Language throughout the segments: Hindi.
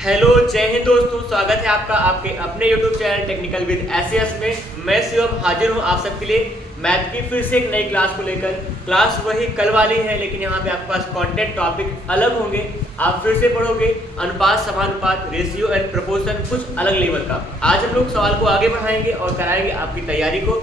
हेलो जय हिंद दोस्तों, स्वागत है आपका आपके अपने YouTube channel technical with SS में। मैं शिवम हाजिर हूं आप सबके लिए मैथ की फिर से एक नई क्लास को लेकर। क्लास वही कल वाली है, लेकिन यहाँ पे आपके पास कंटेंट टॉपिक अलग होंगे। आप फिर से पढ़ोगे अनुपात, समानुपात, रेशियो एंड प्रोपोर्शन, कुछ अलग लेवल का। आज हम लोग सवाल को आगे बढ़ाएंगे और कराएंगे आपकी तैयारी को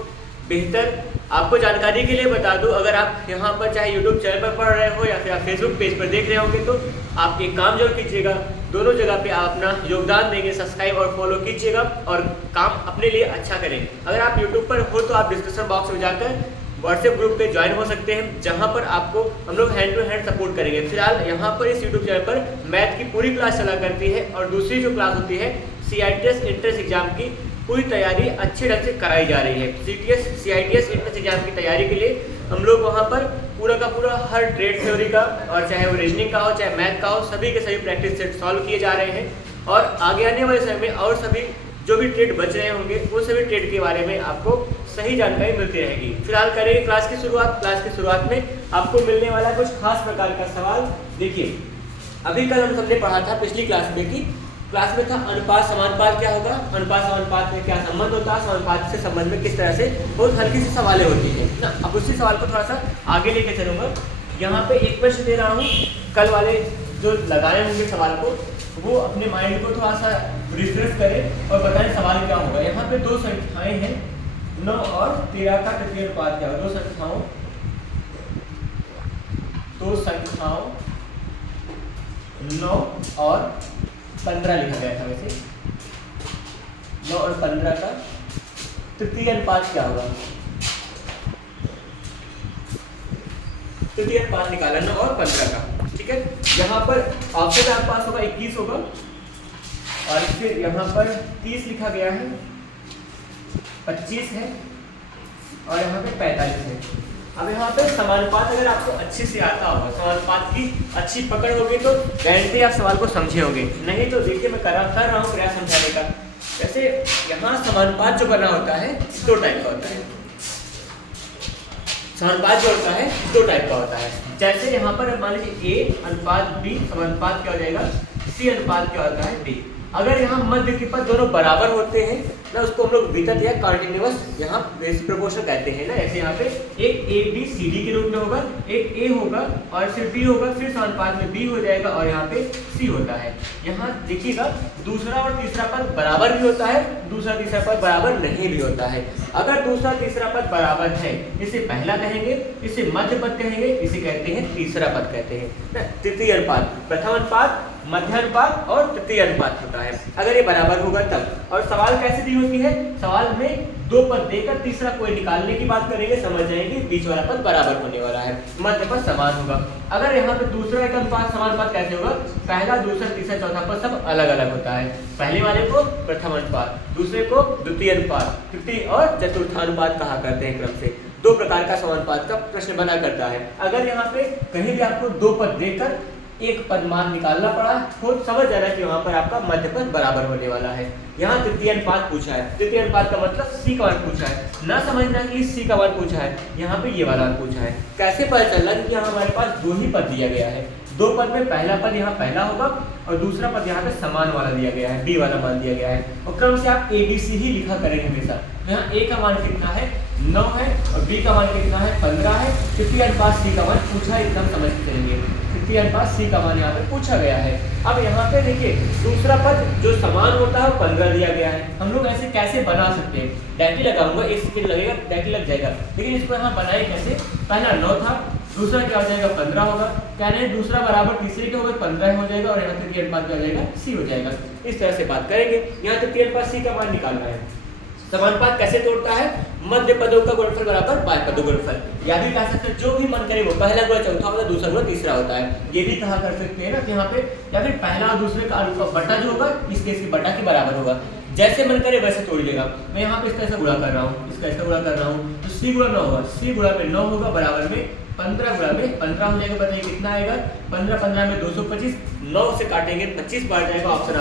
बेहतर। आपको जानकारी के लिए बता दूं, अगर आप यहाँ पर चाहे यूट्यूब चैनल पर पढ़ रहे हो या फिर आप फेसबुक पेज पर देख रहे होंगे, तो आप एक काम जरूर कीजिएगा, दोनों जगह पे आप अपना योगदान देंगे, सब्सक्राइब और फॉलो कीजिएगा और काम अपने लिए अच्छा करेंगे। अगर आप यूट्यूब पर हो तो आप डिस्क्रिप्शन बॉक्स में जाकर व्हाट्सएप ग्रुप पे ज्वाइन हो सकते हैं, जहां पर आपको हम लोग हैंड टू हैंड सपोर्ट करेंगे। फिलहाल यहाँ पर इस यूट्यूब चैनल पर मैथ की पूरी क्लास चला करती है और दूसरी जो क्लास होती है CITS एंट्रेंस एग्जाम की पूरी तैयारी अच्छे ढंग से कराई जा रही है। CITS एंट्रेंस एग्जाम की तैयारी के लिए हम लोग वहाँ पर पूरा का पूरा हर ट्रेड थ्योरी का, और चाहे वो रीजनिंग का हो चाहे मैथ का हो, सभी के सभी प्रैक्टिस सेट सॉल्व किए जा रहे हैं। और आगे आने वाले समय में और सभी जो भी ट्रेड बच रहे होंगे उन सभी ट्रेड के बारे में आपको सही जानकारी मिलती रहेगी। फिलहाल करेंगे क्लास की शुरुआत। क्लास की शुरुआत में आपको मिलने वाला कुछ खास प्रकार का सवाल। देखिए, अभी कल हम सबने पढ़ा था पिछली क्लास में कि क्लास में था अनुपात समानुपात क्या होगा, अनुपात समानुपात में क्या संबंध होता है, समानुपात से संबंध में किस तरह से बहुत हल्की सी सवालें होती हैं ना। अब उसी सवाल को थोड़ा सा आगे लेके चलूंगा। यहाँ पे एक प्रश्न दे रहा हूँ, कल वाले जो लगाए होंगे सवाल को वो अपने माइंड को थोड़ा सा रिफ्रेश करें और बताएं सवाल क्या होगा। यहाँ पे दो संख्याएं हैं, 9 और 13 का तृतीय अनुपात क्या होगा। दो संख्याओं 9 और 15 लिखा गया था, वैसे 9 और 15 का तृतीय अनुपात क्या होगा। तृतीय अनुपात निकाला 9 और 15 का, ठीक है। यहाँ पर ऑप्शन आपके पास होगा 21 होगा, और फिर यहाँ पर 30 लिखा गया है, 25 है और यहाँ पे 45 है। अब यहाँ पे समानुपात अगर आपको अच्छे से आता होगा, समानुपात की अच्छी पकड़ होगी तो गारंटी आप सवाल को समझे होंगे। नहीं तो देखिए मैं कर रहा हूँ प्रयास समझाने का। जैसे यहाँ समानुपात जो बना होता है दो टाइप का होता है। समानुपात जो होता है दो टाइप का होता है। जैसे यहाँ पर मान लीजिए A अनुपात B समानुपात क्या हो जाएगा, C अनुपात क्या होता है D। अगर यहाँ मध्य के पद दोनों बराबर होते हैं ना, उसको हम लोग वितत या कॉन्टिन्यूअस यहाँ प्रोपोर्शन कहते हैं ना। ऐसे यहाँ पे एक ABCD के रूप में होगा, एक A होगा और फिर B होगा, फिर समानुपात में B हो जाएगा और यहाँ पे C होता है। यहाँ देखिएगा दूसरा और तीसरा पद बराबर भी होता है, दूसरा तीसरा पद बराबर नहीं भी होता है। अगर दूसरा तीसरा पद बराबर है, इसे पहला कहेंगे, इसे मध्य पद कहेंगे, इसे कहते हैं तीसरा पद कहते हैं ना। तृतीय अनुपात, प्रथम अनुपात, मध्य अनुपात और तृतीय अनुपात होता है अगर ये बराबर होगा तब। और सवाल कैसे दी होती है, सवाल में दो पद देकर तीसरा कोई निकालने की बात करेंगे, समझ जाएंगे बीच वाला पद बराबर होने वाला है, मध्य पद समान होगा। अगर यहाँ पे दूसरा एक अनुपात समानुपात कैसे होगा, पहला दूसरा तीसरा चौथा पद सब अलग अलग होता है। पहले वाले को प्रथम अनुपात, दूसरे को द्वितीय अनुपात, तृतीय और चतुर्थानुपात कहा करते हैं। क्रम से दो प्रकार का समानुपात का प्रश्न बना करता है। अगर यहाँ पे कहीं भी आपको दो पद देकर एक पद मान निकालना पड़ा तो समझ जाना कि वहां पर आपका मध्य पद बराबर होने वाला है। यहाँ तृतीय अनुपात पूछा है, तृतीय अनुपात का मतलब C का मान पूछा है, ना समझना कि C का मान पूछा है, यहाँ पे ये वाला पूछा है। कैसे पता चल रहा है कि यहाँ हमारे पास दो ही पद दिया गया है। दो पद में पहला पद यहाँ पहला होगा और दूसरा पद यहाँ पे समान वाला दिया गया है, B वाला मान दिया गया है। और क्रम से आप ABC ही लिखा करेंगे हमेशा। यहाँ A का मान कितना है, 9 है, और B का मान कितना है, 15 है। तृतीय अनुपात C का मान पूछा है, एकदम समझ चलेंगे। तृतीय अनुपात C का मान यहाँ पे पूछा गया है। अब यहाँ पे देखिए दूसरा पद जो समान होता है 15 दिया गया है। हम लोग ऐसे कैसे बना सकते हैं, डायरेक्टली लगाऊंगा, 1 सेकंड लगेगा, डायरेक्टली लग जाएगा। लेकिन इसको यहाँ बनाए कैसे, पहला 9 था, दूसरा क्या हो जाएगा 15 होगा, कहने हैं दूसरा बराबर तीसरे के होगा 15 हो जाएगा, और यहाँ तृतीय अनुपात क्या हो जाएगा C हो जाएगा। इस तरह से बात करेंगे। यहाँ तृतीय अनुपात C का मान निकालना है। समानुपात कैसे तोड़ता है, मध्य पदों का गुणनफल बराबर बाह्य पदों का गुणनफल। या भी कह सकते हैं जो भी मन करे वो पहला गुणा चौथा होता है, दूसरा गुणा तीसरा होता है, ये भी कहा कर सकते हैं ना कि यहाँ पे। या फिर पहला और दूसरे का अनुपात बटा जो होगा इस केस की बटा के बराबर होगा। जैसे मन करे वैसे तोड़िएगा। मैं यहाँ पे इस तरह से गुणा कर रहा हूँ, इसका इसका गुणा कर रहा हूँ, तो C गुणा 9 होगा, C गुणा में 9 होगा बराबर में 15 गुणा में 15 हो जाएगा। बताइए कितना आएगा, 15 15 में 225, 9 से काटेंगे 25 बार जाएगा, ऑप्शन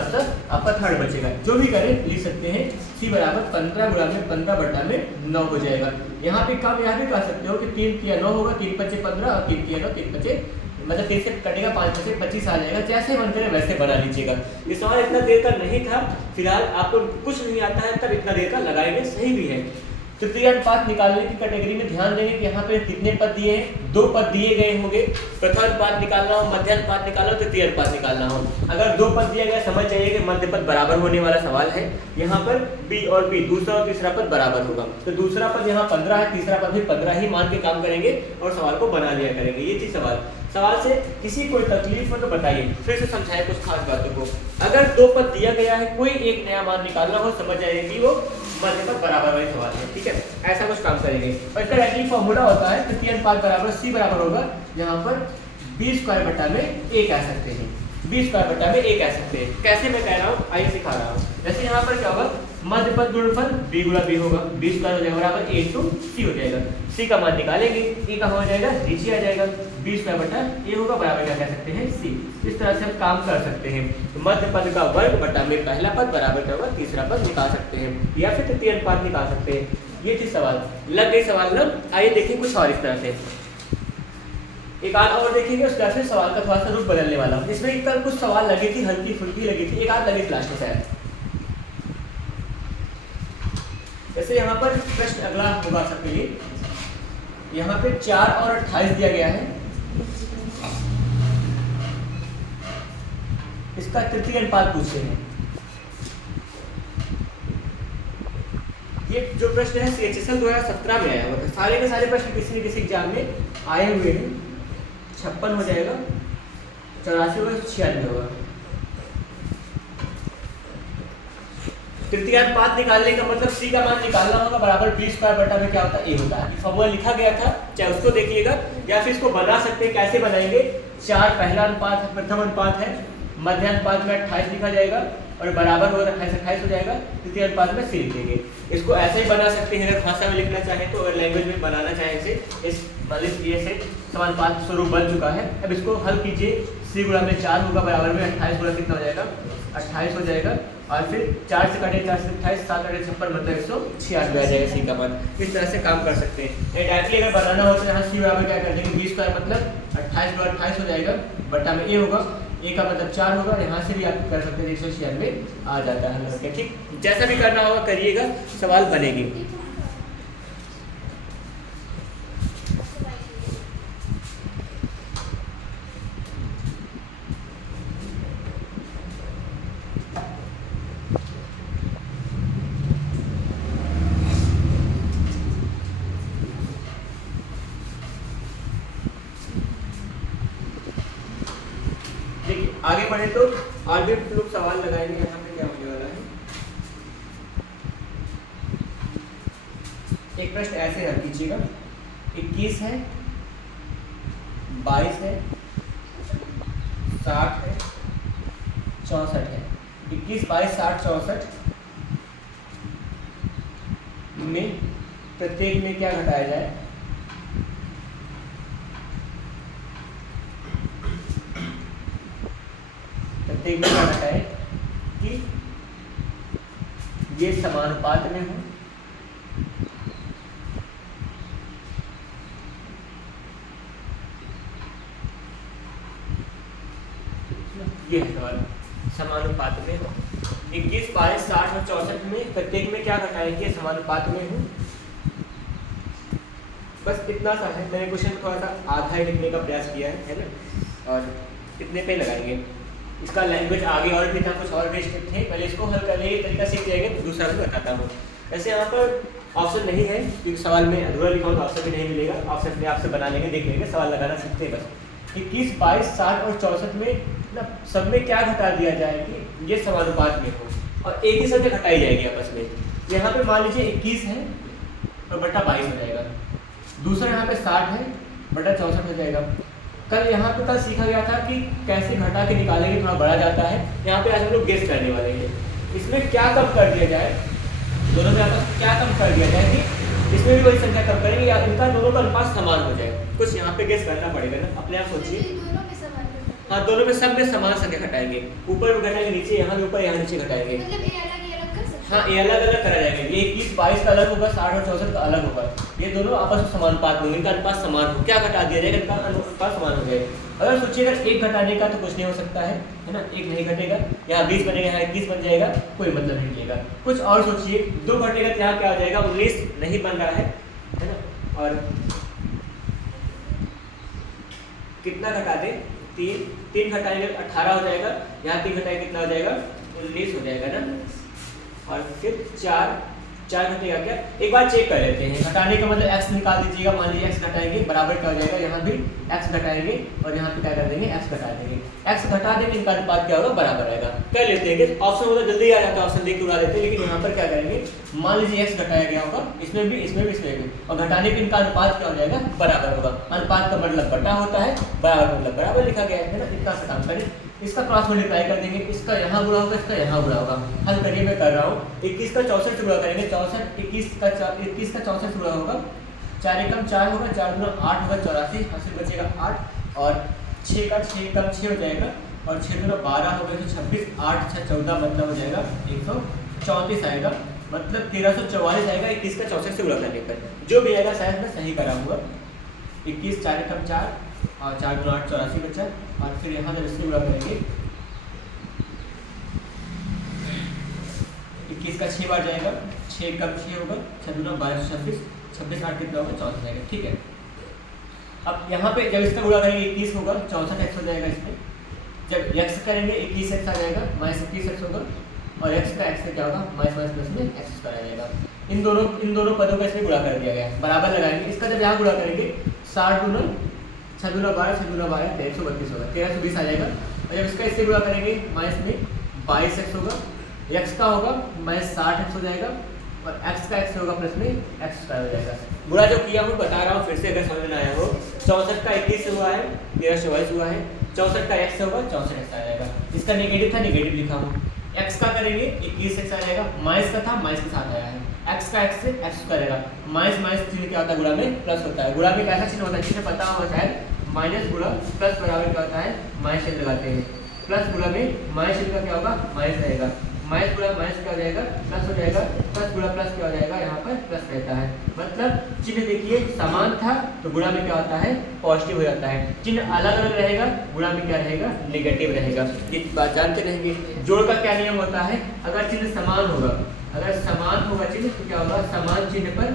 आपका थर्ड बचेगा। जो भी करें लिख सकते हैं, C बराबर 15 गुणा में 15 बटा में 9 हो जाएगा। यहाँ पे कम यहाँ भी कह सकते हो कि 3 तिया 9 होगा, 3 पचे 15 और 3 तिया 9, 3 पचे मतलब 30 से कटेगा 5 में से 25 आ जाएगा। जैसे मन करे वैसे बना लीजिएगा। ये सवाल इतना देर का नहीं था, फिलहाल आपको कुछ नहीं आता है तब इतना देर का लगाएंगे, सही भी है। तृतीय अनुपात निकालने की कैटेगरी में ध्यान देंगे कि यहाँ पे कितने पद दिए हैं, 2 पद दिए गए होंगे। प्रथम अनुपात निकालना हो, मध्य अनुपात निकालना हो, तृतीय अनुपात निकालना हो। अगर 2 पद दिया गया समझ जाइए कि मध्य पद बराबर होने वाला सवाल है। यहाँ पर b और b दूसरा और तीसरा पद बराबर होगा, तो दूसरा पद यहाँ 15 है, तीसरा पद भी 15 ही मान के काम करेंगे और सवाल को बना लिया करेंगे। ये थी सवाल से किसी कोई तकलीफ हो तो बताइए, फिर से समझाए कुछ खास बातों को। अगर 2 पद दिया गया है, कोई एक नया मान निकालना हो, समझ जाइए कि वो मध्य पद बराबर वाले सवाल है, ठीक है। ऐसा कुछ काम करेंगे और इसका डायरेक्टली फॉर्मूला होता है तृतीय अनुपात बराबर c बराबर होगा, यहाँ पर b स्क्वायर बटा में a कह सकते हैं, b स्क्वायर बटा में a कह सकते हैं। कैसे मैं कह रहा हूँ आइए सिखा रहा हूँ। जैसे यहाँ पर क्या होगा, मध्य पद गुणनफल b गुणा b होगा, b स्क्वायर हो जाएगा बराबर a टू c हो जाएगा। c का मान निकालेंगे, e का हो जाएगा नीचे आ जाएगा, b स्क्वायर बटा a होगा बराबर क्या कह सकते हैं c। इस तरह से हम काम कर सकते हैं। तो मध्य पद का वर्ग बटा में पहला पद बराबर क्या होगा, तीसरा पद निकाल सकते हैं या फिर तृतीय अनुपात निकाल सकते हैं। ये थी सवाल, लग गई सवाल ना। आइए देखिए कुछ और इस तरह से, एक आध और देखेंगे, उसके बाद फिर सवाल का थोड़ा सा रूप बदलने वाला हूँ। इसमें एक तरह कुछ सवाल लगी थी, हल्की फुल्की लगी थी, एक आध लगी क्लास में शायद। जैसे यहाँ पर प्रश्न अगला होगा सबके लिए, यहाँ पे 4 और 28 दिया गया है, इसका तृतीय अनुपात पूछते हैं। ये जो प्रश्न है CHSL 2017 में आया हुआ था। सारे के सारे प्रश्न किसी न किसी एग्जाम में आए हुए हैं। 56 हो जाएगा, 84 होगा, 96 होगा। तृतीय अनुपात निकालने का मतलब c का मान निकालना होगा बराबर b स्क्वायर बटा में क्या होता है a होता है। फॉर्मूला लिखा गया था, चाहे उसको देखिएगा या फिर इसको बना सकते हैं। कैसे बनाएंगे, 4 पहला अनुपात है, प्रथम अनुपात है, मध्य अनुपात में 28 लिखा जाएगा और बराबर हो 28 हो जाएगा, तृतीय अनुपात में c लिखेंगे। इसको ऐसे ही बना सकते हैं अगर भाषा में लिखना चाहें तो, अगर लैंग्वेज में बनाना चाहें इसे, इस ये से समानुपात स्वरूप बन चुका है। अब इसको हल कीजिए, c गुणा में 4 होगा बराबर में 28 गुणा कितना हो जाएगा, 28 हो जाएगा और फिर 4 से कटे 4 से 28, 7 कटे 56 मतलब 196 आ जाएगा c का मान। इस तरह से काम कर सकते हैं। डायरेक्टली अगर बनाना हो तो यहाँ c बराबर क्या कर देंगे, 20 स्क्वायर मतलब 28 गुणा 28 हो जाएगा बटा में a होगा, a का मतलब 4 होगा। यहाँ से भी आप कर सकते हैं, 196 आ जाता है। ठीक, जैसा भी करना होगा करिएगा, सवाल बनेगी। आगे बढ़े तो और भी लोग सवाल लगाएंगे। यहाँ पे क्या होने वाला है, एक प्रश्न ऐसे हल कीजिएगा, 21 है, 22 है, 60 है, 64 है। 21, 22, 60, 64 में प्रत्येक में क्या घटाया जाए, प्रत्येक में क्या घटाए कि ये समानुपात में हो, ये है सवाल, समानुपात में हो। 21, 22, 60 और 64 में प्रत्येक में क्या घटाएंगे, समानुपात में हो। बस इतना सा है। मैंने क्वेश्चन थोड़ा सा आधा ही लिखने का प्रयास किया है ना, और इतने पे लगाएंगे। इसका लैंग्वेज आगे और भी था, कुछ और भी स्टेप थे, पहले इसको हल करने की तरीका सीख जाएंगे, दूसरा भी बताता हूँ। वैसे यहाँ पर ऑप्शन नहीं है क्योंकि सवाल में अधूरा लिखा हो तो ऑप्शन भी नहीं मिलेगा। ऑप्शन अपने आप से बना लेंगे, देख लेंगे, सवाल लगाना सीखते हैं बस। 21, 22, 60 और 64 में ना सब में क्या घटा दिया जाए कि ये समानुपात में हो और एक ही संख्या घटाई जाएगी आपस में। यहाँ पे मान लीजिए 21 है और बटा 22 हो जाएगा, दूसरा यहाँ पे 60 है बटा 64 हो जाएगा। कल सीखा गया था कि कैसे घटा के निकालेंगे, थोड़ा बड़ा जाता है। यहाँ पे आज हम लोग गेस करने वाले हैं, इसमें क्या कम कर दिया जाए, दोनों में आपस क्या कम कर दिया जाए कि इसमें भी वही संख्या कम करेंगे या इनका दोनों का अनुपात समान हो जाए। कुछ यहाँ पे गेस करना पड़ेगा ना, अपने आप सोचिए। हाँ, दोनों में सब में समान संख्या घटाएंगे, ऊपर भी घटाएंगे, नीचे यहाँ भी ऊपर यहाँ नीचे घटाएंगे। हाँ ये अलग अलग करा जाएगा, ये 21 22 का अलग होगा, 60 और 64 का अलग होगा। ये दोनों आपस में समानुपात होंगे, इनका अनुपात समान हो, क्या घटा दिया जाएगा, इनका अनुपात समान हो जाएगा। अगर सोचिएगा एक घटाने का तो कुछ नहीं हो सकता है ना, एक नहीं घटेगा, यहाँ 20 बनेगा, यहाँ 21 बन जाएगा, कोई मतलब नहीं मिलेगा। कुछ और सोचिए, 2 घटेगा तो यहाँ क्या हो जाएगा, 19 नहीं बन रहा है ना, और कितना घटा दे, 3 घटाएंगे 18 हो जाएगा, यहाँ 3 घटाएंगे कितना हो जाएगा, 19 हो जाएगा ना, और फिर 4 घटेगा क्या, एक बार चेक कर लेते हैं। घटाने का मतलब x निकाल दीजिएगा, मान लीजिए x घटाएंगे बराबर क्या हो जाएगा, यहाँ भी x घटाएंगे और यहाँ पे क्या कर देंगे, x घटा देंगे, x घटा देंगे, इनका अनुपात क्या होगा, बराबर आएगा। कर लेते हैं, ऑप्शन मतलब जल्दी आ जाता है, ऑप्शन देख के उड़ा लेते हैं, लेकिन यहाँ पर क्या करेंगे, मान लीजिए x घटाया गया होगा, इसमें भी इसमें भी इसमें भी, और घटाने पे इनका अनुपात क्या हो जाएगा, बराबर होगा। अनुपात का मतलब बटा होता है, बराबर मतलब बराबर लिखा गया है ना। इतना सा काम करें, इसका क्रॉस मल्टीप्लाई कर देंगे, इसका यहाँ गुणा होगा, इसका यहाँ गुणा होगा। हल करिए, मैं कर रहा हूँ। 21 का 64 से गुणा करेंगे, 64 21 का 64 से गुणा होगा, 4 एकम 4 होगा, 4 गुना 8 होगा, 84, हासिल बचेगा 8, और 6 का 6 एकम 6 हो जाएगा, और 6 गुना 12 होगा, 126, 8 6 14 मतलब हो जाएगा 134 आएगा, मतलब 1344 आएगा 21 का 64 से गुणा करने पर। जो भी आएगा शायद मैं सही करा हुआ, 21 4 एकम 4 और 4 गुना 8 84 बचा, और फिर यहाँ जब इससे गुणा करेंगे 21 का 6 बार जाएगा, 6 कम 6 होगा, 6 गुना 12 26, 26 8 कितना होगा, 34 जाएगा। ठीक है, अब यहाँ पे जब इसका गुणा करेंगे 21 होगा, 64 x हो जाएगा इसमें, जब x करेंगे 21 x आ जाएगा, माइनस 21 x होगा, और x का x से क्या होगा, माइनस माइनस प्लस में x स्क्वायर आ जाएगा। इन दोनों पदों का इसमें गुणा कर दिया गया, बराबर लगाएंगे। इसका जब यहाँ गुणा करेंगे 60 गुना 6 गुना 12 6 गुना 12 1332 होगा, 1320 आ जाएगा। और जब इसका इससे गुणा करेंगे माइनस में 22 x होगा, x का होगा माइनस 60 x हो जाएगा, और x का x होगा प्लस में x स्क्वायर हो जाएगा। गुणा जो किया हूँ बता रहा हूँ फिर से, अगर समझ में आया हो। 64 का 21 से हुआ है, 1344 हुआ है, 64 का x से होगा 64 x आ जाएगा। इसका नेगेटिव था, नेगेटिव लिखा हूँ। x का करेंगे 21 x आ जाएगा, माइनस का था माइनस के साथ आया है, x का x से x करेगा, माइनस माइनस चिन्ह क्या होता है, गुणा में प्लस होता है। गुणा में कैसा चिन्ह होता है, जिसे पता होगा शायद, माइनस गुणा प्लस बराबर क्या होता है, माइनस चिन्ह लगाते हैं। प्लस गुणा में माइनस चिन्ह का क्या होगा, माइनस रहेगा, माइनस गुणा माइनस क्या हो जाएगा, प्लस हो जाएगा, प्लस गुणा प्लस क्या हो जाएगा, यहाँ पर प्लस रहता है। मतलब चिन्ह देखिए समान था तो गुणा में क्या होता है, पॉजिटिव हो जाता है। चिन्ह अलग अलग रहेगा, गुणा में क्या रहेगा, नेगेटिव रहेगा। ये बात जानते रहेंगे। जोड़ का क्या नियम होता है, अगर चिन्ह समान होगा, अगर समान होगा चिन्ह तो क्या होगा, समान चिन्ह पर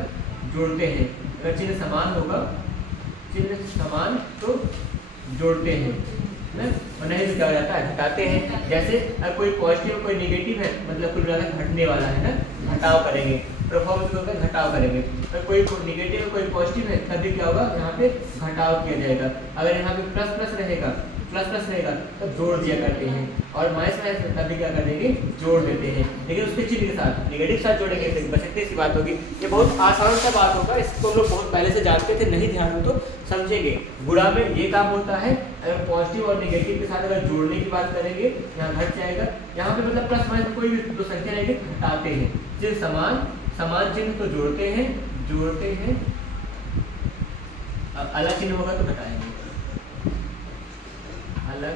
जोड़ते हैं। अगर चिन्ह समान होगा, चिन्ह समान तो जोड़ते हैं ना, और नहीं तो क्या हो जाता है, घटाते हैं। जैसे अगर कोई पॉजिटिव कोई नेगेटिव है, मतलब कुल मिलाकर घटने वाला है ना, घटाव करेंगे, प्रभाव होकर घटाव करेंगे। अगर कोई नेगेटिव कोई पॉजिटिव है तभी क्या होगा, यहाँ पे घटाव किया जाएगा। अगर यहाँ पे प्लस प्लस रहेगा, प्लस प्लस रहेगा तो जोड़ दिया करते हैं, और माइनस माइनस तभी क्या कर देंगे, जोड़ देते हैं। लेकिन उसके चिन्ह के साथ नेगेटिव साथ जोड़ेंगे तो बचते सी बात होगी। ये बहुत आसान सा बात होगा, इसको हम लोग बहुत पहले से जानते थे, नहीं ध्यान हो तो समझेंगे। गुणा में ये काम होता है, अगर पॉजिटिव और नेगेटिव के साथ अगर जोड़ने की बात करेंगे, यहाँ घट जाएगा। यहाँ पे मतलब प्लस माइनस कोई भी दो संख्या रहेगी घटाते हैं। चिन्ह समान, समान चिन्ह तो जोड़ते हैं, जोड़ते हैं। अब अलग चिन्ह होगा तो घटाएंगे, अलग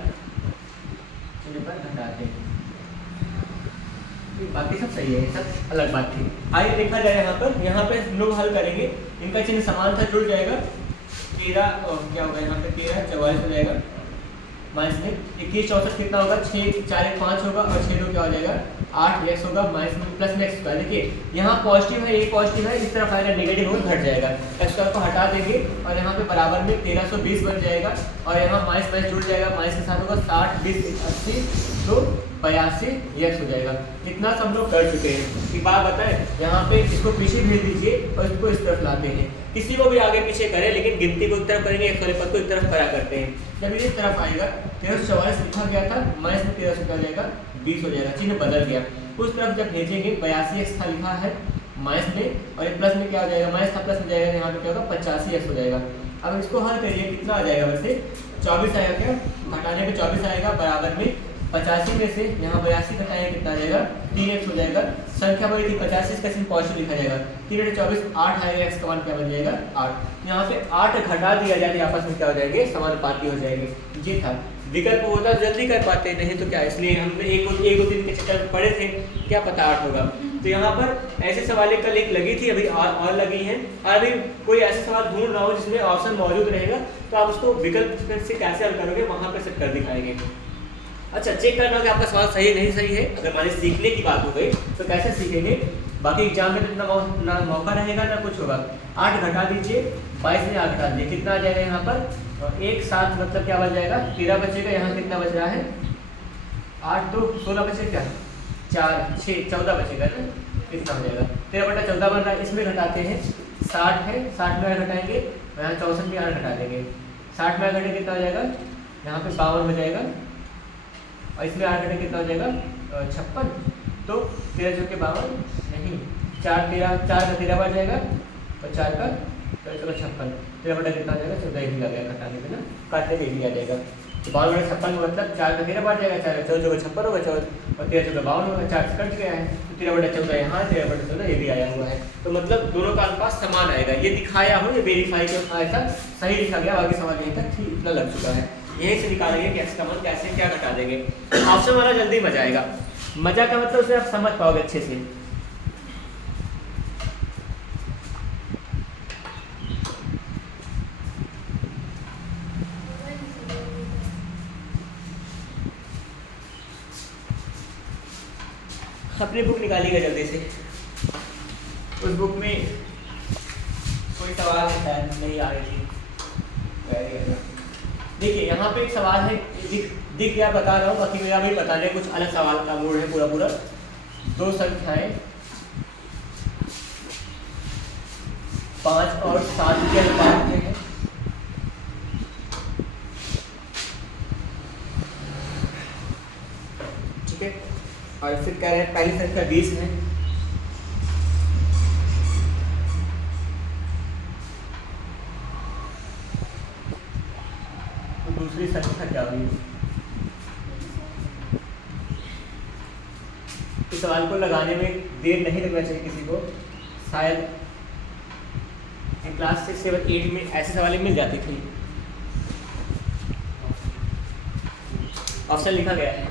चिन्ह पर घटाते हैं। बाकी सब सही है, सब अलग बात थी। आइए देखा जाए यहाँ पे हम लोग हल करेंगे। इनका चिन्ह समान था, जुड़ जाएगा। 13 क्या होगा, यहाँ पे 13 44 हो जाएगा, माइनस में 21 64 कितना होगा, 6 4 1 5 होगा, और 6 2 क्या हो जाएगा, 8 x होगा, माइनस में प्लस में x स्क्वायर। देखिए यहाँ पॉजिटिव है, ये पॉजिटिव है, इस तरफ आएगा नेगेटिव होगा, घट जाएगा। x स्क्वायर को हटा देंगे और यहाँ पे बराबर में 1320 बन जाएगा, और यहाँ माइनस माइनस जुड़ जाएगा, माइनस के साथ होगा 60 20 80 तो 82 x हो जाएगा। इतना सब हम लोग कर चुके हैं। एक बात बताएं, यहाँ पे इसको पीछे भेज दीजिए और इसको इस तरफ लाते हैं। किसी को भी आगे पीछे करें, लेकिन गिनती को एक तरफ करेंगे, एक वाले पद को एक तरफ करा करते हैं। जब ये इस तरफ आएगा 1344 लिखा गया था, माइनस में 1300 क्या हो जाएगा, 20 हो जाएगा, चिन्ह बदल गया। उस तरफ जब भेजेंगे 82x था लिखा है माइनस में, और ये प्लस में क्या हो जाएगा, माइनस था प्लस में जाएगा, यहाँ पे क्या होगा 85x हो जाएगा। अब इसको हल करिए, कितना आ जाएगा, वैसे 24 आएगा, क्या घटाने पे 24 आएगा, बराबर में 85 में से यहाँ 82 घटाएंगे कितना आ जाएगा, 3x हो जाएगा। संख्या बड़ी थी 85, इसका चिन्ह पॉजिटिव लिखा जाएगा। 3 24 8 आएगा, x का मान क्या बन जाएगा, 8। यहाँ पे 8 घटा दिया जाए, आपस में क्या हो जाएंगे, समानुपाती हो जाएंगे। ये था। विकल्प होता तो जल्दी कर पाते, नहीं तो क्या, इसलिए हमने एक दो दिन के चक्कर में पढ़े थे, क्या पता 8 होगा। तो यहाँ पर ऐसे सवाल कल एक लगी थी, अभी और लगी हैं, और अभी कोई ऐसा सवाल ढूंढ रहा हो जिसमें ऑप्शन मौजूद रहेगा, तो आप उसको विकल्प से कैसे हल करोगे वहाँ पर सेट कर दिखाएंगे। अच्छा, चेक करना कि आपका सवाल सही नहीं सही है। अगर मान लीजिए सीखने की बात हो गई तो कैसे सीखेंगे, बाकी एग्जाम में तो इतना ना मौका रहेगा ना कुछ होगा। 8 घटा दीजिए, 22 में 8 घटा दीजिए, कितना आ जाएगा यहाँ पर, और 1 7 मतलब क्या बच जाएगा, 13 बचेगा। यहाँ कितना बच रहा है, 8 2 16 बचे, क्या 4 6 14 बचेगा ना, कितना हो जाएगा 13/14 बन रहा है। इसमें घटाते हैं, 60 है, 60 में 8 घटाएंगे, यहाँ 64 में 8 घटा देंगे, 60 में 8 घटे कितना हो जाएगा, यहाँ पे 52 हो जाएगा, और इसमें 8 घटे कितना हो जाएगा 56। तो 13 चौके 52 नहीं, 4 13 4 का 13 बढ़ जाएगा, और 4 का 56, 13 कितना हो जाएगा 14 ही आ गया, घटाने पे ना काटने पे ही आ जाएगा। तो 52/56 मतलब 4 का 13 बढ़ जाएगा, 4 का 14 56 होगा, 14 और 13 चौके 52 होगा, 4 से कट गया है, तो 13/14 यहाँ, 13/14 ये भी आया हुआ है। तो मतलब दोनों का अनुपात समान आएगा। ये दिखाया हो, ये वेरीफाई कर ऐसा सही लिखा गया, बाकी सवाल यहीं तक ठीक इतना लग चुका है। यहीं से निकालेंगे कि x का मान कैसे क्या घटा देंगे। ऑप्शन वाला जल्दी मजा आएगा। मजा का मतलब उसे आप समझ पाओगे अच्छे से। अपनी बुक निकालिएगा जल्दी से। उस बुक में कोई सवाल है नहीं आ रही थी। देखिए यहाँ पे एक सवाल है, दिख गया बता रहा हूँ, बाकी मेरा भी बता दें, कुछ अलग सवाल का मूड है पूरा। 2 संख्याएं 5 और 7 के अनुपात में है। ठीक है, और फिर कह रहे हैं पहली संख्या 20 है, तो दूसरी संख्या क्या होगी। इस सवाल को लगाने में देर नहीं लगना चाहिए किसी को। शायद क्लास 6 7 8 में ऐसे सवाल मिल जाती थी। ऑप्शन लिखा गया है,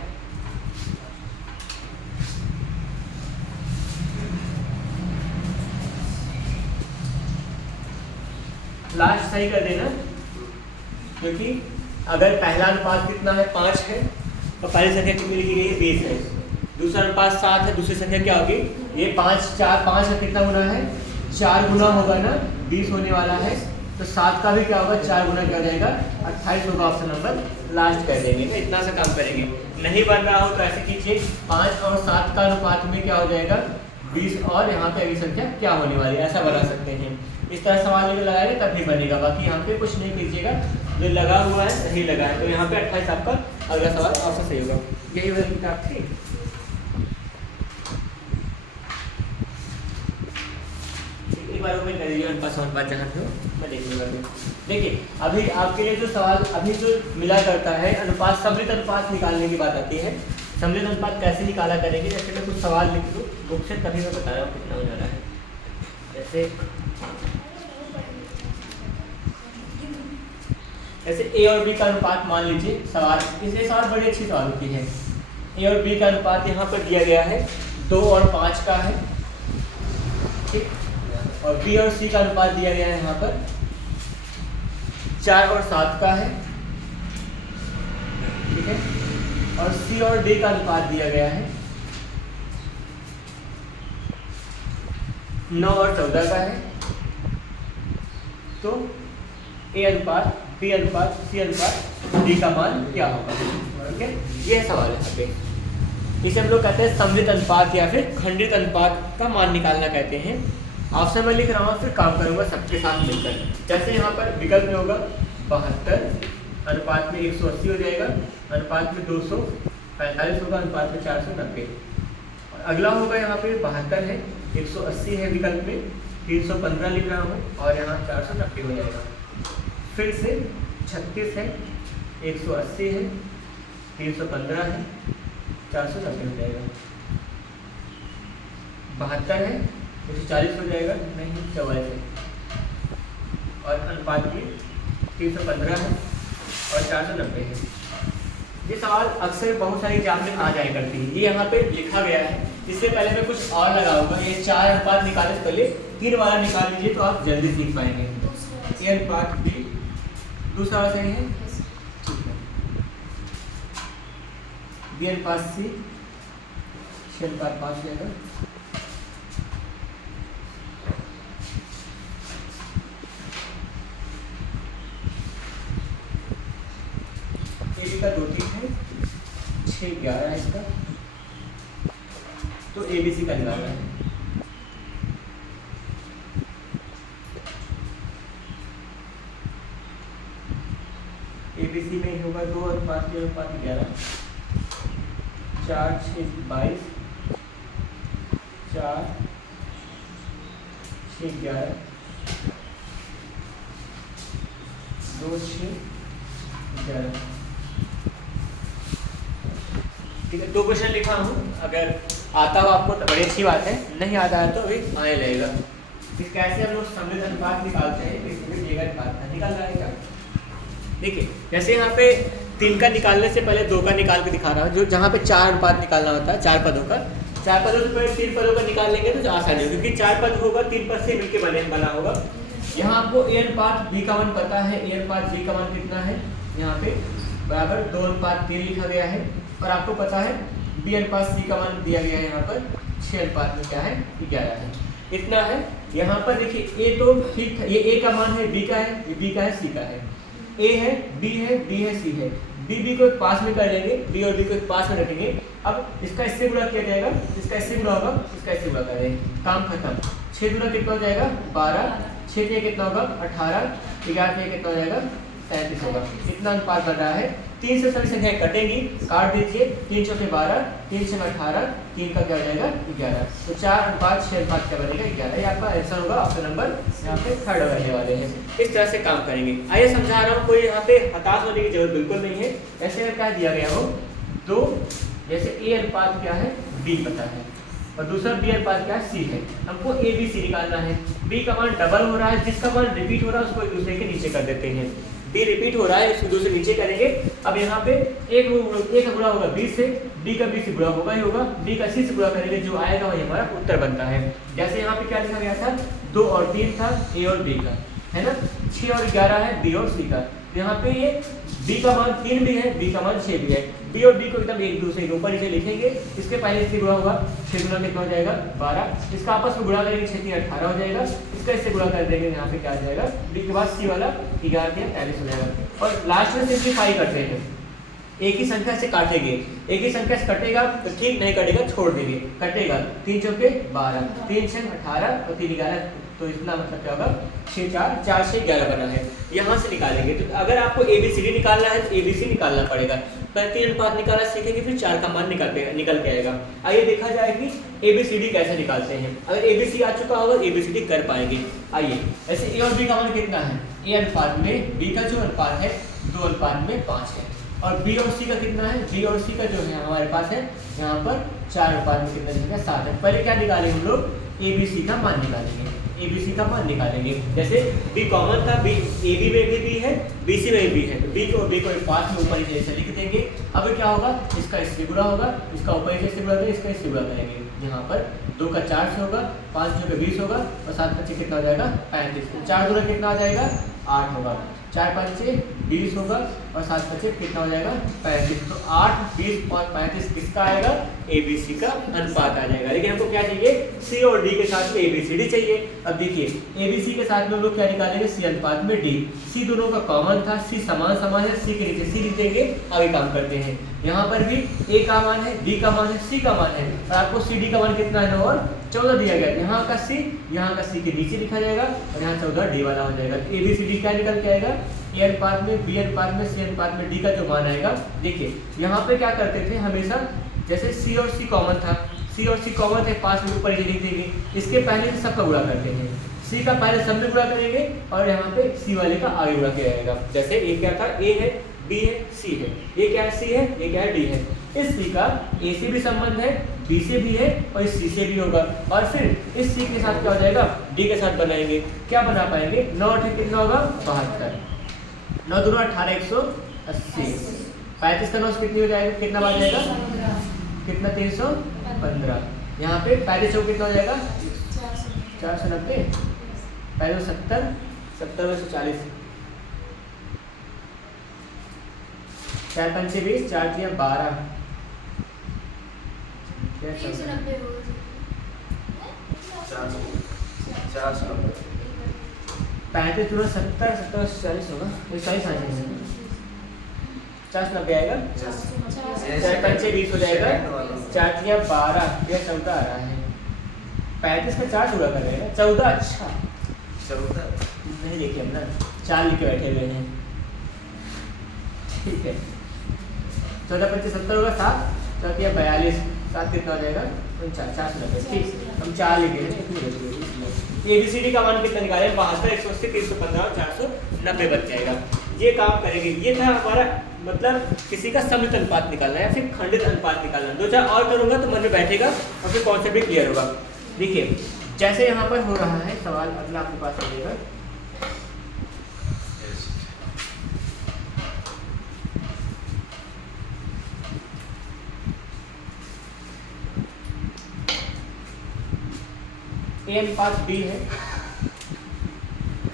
लास्ट सही कर देना, क्योंकि अगर पहला अनुपात कितना है 5 है और पहली संख्या कितनी लिखी गई है 20 है, दूसरा अनुपात 7 है, दूसरी संख्या क्या होगी, ये 5 4 5 का कितना गुना है 4 गुना होगा ना, 20 होने वाला है, तो 7 का भी क्या होगा 4 गुना क्या हो जाएगा 28 होगा। ऑप्शन नंबर लास्ट कर देंगे। तो इतना सा काम करेंगे। नहीं बन रहा हो तो ऐसे कीजिए, 5 और 7 का अनुपात में क्या हो जाएगा 20, और यहाँ पे अगली संख्या क्या होने वाली है, ऐसा बना सकते हैं। इस तरह सवाल लेकर लगाएंगे तब भी बनेगा। बाकी यहाँ पे कुछ नहीं कीजिएगा, जो लगा हुआ है सही लगा है, तो यहाँ पे 28 आपका अगला सवाल ऑप्शन सही होगा। यही वाली किताब थी। एक बार ओपन कर दीजिए अनुपात अनुपात जहाँ पे हो, मैं देख लूँगा। देखिए अभी आपके लिए जो सवाल अभी जो मिला करता है, अनुपात सम्मिलित अनुपात निकालने की बात आती है। सम्मिलित अनुपात कैसे निकाला करेंगे, जैसे मैं कुछ सवाल लिख दूँ बुक से, तभी मैं बता रहा हूँ कितना हो जा रहा है। जैसे ए और बी का अनुपात मान लीजिए, सवाल इसलिए सवाल बड़ी अच्छी सवाल होती है। ए और बी का अनुपात यहाँ पर दिया गया है 2 और 5 का है, ठीक, और बी और सी का अनुपात दिया गया है यहाँ पर 4 और 7 का है, ठीक है, और सी और डी का अनुपात दिया गया है 9 और 14 का है। तो ए अनुपात बी अनुपात सी अनुपात डी का मान क्या होगा, ठीक है, ये सवाल है यहाँ पे। इसे हम लोग कहते हैं सम्मिलित अनुपात या फिर खंडित अनुपात का मान निकालना कहते हैं। ऑप्शन में लिख रहा हूँ, फिर काम करूँगा सबके साथ मिलकर। जैसे यहाँ पर विकल्प में होगा 72, अनुपात में 180 हो जाएगा, अनुपात में 245 होगा, अनुपात में 490। और अगला होगा यहाँ पे 72 है, 180 है विकल्प में, 315 लिख रहा हूँ, और यहाँ 490 हो जाएगा। फिर से 36 है, 180 है, 315 है, 490 हो जाएगा। 72 है, 140 हो जाएगा, नहीं 44 है, और अनुपात में 315 है और 490 है। ये सवाल अक्सर बहुत सारे एग्जाम में आ जाया करती है। ये यहाँ पे लिखा गया है, इससे पहले मैं कुछ और लगाऊंगा। ये 4 अनुपात निकालने से पहले 3 वाला निकाल लीजिए तो आप जल्दी सीख पाएंगे। ए अनुपात बी, दूसरा वाला सही है, बी अनुपात सी, सी अनुपात 5 जाएगा। ए बी का 2 3 है, 6 11 है इसका, तो ए बी सी का निकालना है। ए बी सी में होगा 2 अनुपात 3 अनुपात 11, 4 6 22, 4 6 11, 2 6 11। ठीक है, 2 क्वेश्चन लिखा हूँ, अगर आता हो आपको तो बड़ी अच्छी बात है, नहीं आता है तो अभी आने लगेगा। फिर कैसे हम लोग समृद्ध अनुपात निकालते हैं, निकाल रहा है क्या? देखिए जैसे यहाँ पे 3 का निकालने से पहले 2 का निकाल के दिखा रहा हूँ, जो जहाँ पे 4 अनुपात निकालना होता है 4 पदों का, 4 पदों से पहले 3 पदों का निकाल लेंगे तो आसानी होगी, क्योंकि 4 पद होगा 3 पद से मिलकर बना होगा। यहाँ आपको ए अनुपात बी का मान पता है, ए अनुपात बी का मान कितना है, यहाँ पे बराबर 2 अनुपात 3 लिखा गया है, और आपको पता है बी अनुपात सी का मान दिया गया है, यहाँ पर 6 अनुपात में क्या है 11 है, इतना है। यहाँ पर देखिए ए तो ठीक है, ये ए का मान है, बी का है, ये बी का है, सी का है, ए है, बी है, डी है, सी है, बी को एक पास में कर लेंगे, बी और बी को एक पास में रखेंगे। अब इसका इससे गुणा किया जाएगा, इसका इससे गुणा होगा, इसका इससे गुणा करेंगे, काम खत्म। 6 गुना कितना हो जाएगा 12, 6 से कितना होगा 18, 11 से कितना हो जाएगा 37 होगा। इतना अनुपात बन रहा है। 3 से सभी संख्याएं कटेंगी, काट दीजिए, 3 चौके 12, 3 से 18, 3 का क्या हो जाएगा 11, तो 4 अनुपात 6 अनुपात क्या बनेगा 11। ये आपका आंसर होगा, ऑप्शन नंबर यहाँ पे 3rd रहने वाले हैं। इस तरह से काम करेंगे। आइए समझा रहा हूँ, कोई यहाँ पे हताश होने की जरूरत बिल्कुल नहीं है। ऐसे अगर क्या दिया गया हो, 2 जैसे ए अनुपात क्या है बी पता है, और दूसरा बी अनुपात क्या है सी है, हमको ए बी सी निकालना है। बी का मान डबल हो रहा है, जिसका मान रिपीट हो रहा है उसको एक दूसरे के नीचे कर देते हैं। बी रिपीट हो रहा है, इसको दूसरे नीचे करेंगे। अब यहाँ पे एक का गुणा होगा बी से, डी का बी से गुणा होगा ही होगा, डी का सी से गुणा करेंगे, जो आएगा वही हमारा उत्तर बनता है। जैसे यहाँ पे क्या लिखा गया था 2 और 3 था ए और बी का, है ना, 6 और 11 है बी और सी का। यहाँ पे ये बी का मान 3 भी है, बी का मान 6 भी है, बी और बी को एकदम एक दूसरे के ऊपर नीचे लिखेंगे। इसके पहले इससे गुणा होगा, 6 गुना कितना हो जाएगा 12, इसका आपस में गुणा करेंगे 6 3 18 हो जाएगा, इसका इससे गुणा कर देंगे, यहाँ पे क्या आ जाएगा बी के बाद सी वाला 11 43 हो जाएगा। और लास्ट में सिंप्लीफाई करते हैं, एक ही संख्या से काटेंगे, एक ही संख्या से कटेगा तो ठीक, नहीं कटेगा छोड़ देंगे, कटेगा 3 चौके 12, 3 6 18 और 3 11, तो इतना मतलब क्या होगा 6 4 4 6 11 बना है। यहाँ से निकालेंगे, तो अगर आपको ABCD निकालना है तो ABC निकालना पड़ेगा। पहले 3 अनुपात निकालना सीखेंगे, फिर 4 का मान निकल के आएगा। आइए देखा जाए कि ABCD कैसे निकालते हैं। अगर ABC आ चुका होगा ABCD कर पाएंगे। आइए, ऐसे A और B का मान कितना है, A अनुपात में B का जो अनुपात है 2 अनुपात में 5 है, और B और C का कितना है, B और C का जो है हमारे पास है यहाँ पर 4 अनुपात में कितना है 7 है। पहले क्या निकालेंगे हम लोग, ABC का मान निकालेंगे, ABC का मान निकालेंगे। जैसे B कॉमन था, B AB में भी B है, BC में भी है, तो B को एक पास में ऊपर जैसे लिख देंगे। अब क्या होगा, इसका इससे गुणा होगा, इसका ऊपर से गुणा करेंगे, इसका इससे गुणा करेंगे। यहाँ पर 2 का 4 से होगा, 5 2 का 20 होगा, और 7 5 कितना हो जाएगा 35, 4 2 कितना आ जाएगा 8 होगा, 4 5 6 20 होगा, और 7 5 कितना हो जाएगा 35। तो 8 20 और 35 किसका आएगा, ABC का अनुपात आ जाएगा। लेकिन हमको क्या चाहिए, C और D के साथ में ABCD चाहिए। अब देखिए ABC के साथ में हम लोग क्या निकालेंगे, C अनुपात में D। C दोनों का कॉमन था, C समान है, C के नीचे C लिख देंगे, आगे काम करते हैं। यहाँ पर भी A का मान है, B का मान है, C का मान है, और आपको CD का मान कितना है और 14 दिया गया। यहाँ का C के नीचे लिखा जाएगा, और यहाँ 14 D वाला हो जाएगा। ABCD क्या निकल के आएगा, A अनुपात में B अनुपात में C अनुपात में D का जो मान आएगा। देखिए यहाँ पे क्या करते थे हमेशा, जैसे C और C कॉमन था, C और C कॉमन थे, 5 में ऊपर लिख देंगे, इसके पहले से सबका गुणा करते हैं। C का पहले सब में गुणा करेंगे, और यहाँ पे C वाले का आगे गुणा किया जाएगा। जैसे ये क्या था, A है, B है, C है, ये क्या है C है, ये क्या है D है। इस C का A से भी संबंध है, B से भी है, और इस C से भी होगा, और फिर इस C के साथ क्या हो जाएगा, D के साथ बनाएंगे। क्या बना पाएंगे, 9 8 कितना होगा 72, 9 2 18 180, 35 का 9 से कितनी हो जाएगा, कितना बार जाएगा, कितना 315। यहाँ पे 35 को कितना हो जाएगा 490, 70, 70 में 140, 4 5 20, 4 3 12, 35 पूरा 70, 70 40 होगा, 40 आ जाएगा, 490 आएगा, 4 5 20 हो जाएगा, 4 3 12, यह 14 आ रहा है। 35 का 4 पूरा कर रहेगा 14, अच्छा 14 नहीं, देखिए हम ना 4 लिख के बैठे हुए हैं, ठीक है। 14 25 70 होगा, 7 4 3 42, 7 कितना हो जाएगा 490, ठीक, हम 4 लिखे हैं। ABCD का मान कितना निकाले, 72, 180, 315 और 490 बच जाएगा। ये काम करेंगे। ये था हमारा मतलब किसी का सम्मिलित अनुपात निकालना है या फिर खंडित अनुपात निकालना। 2-4 और करूंगा तो मन में बैठेगा और फिर कॉन्सेप्ट भी क्लियर होगा। देखिए जैसे यहाँ पर हो रहा है सवाल, अगला आपके पास आइएगा, A अनुपात B है,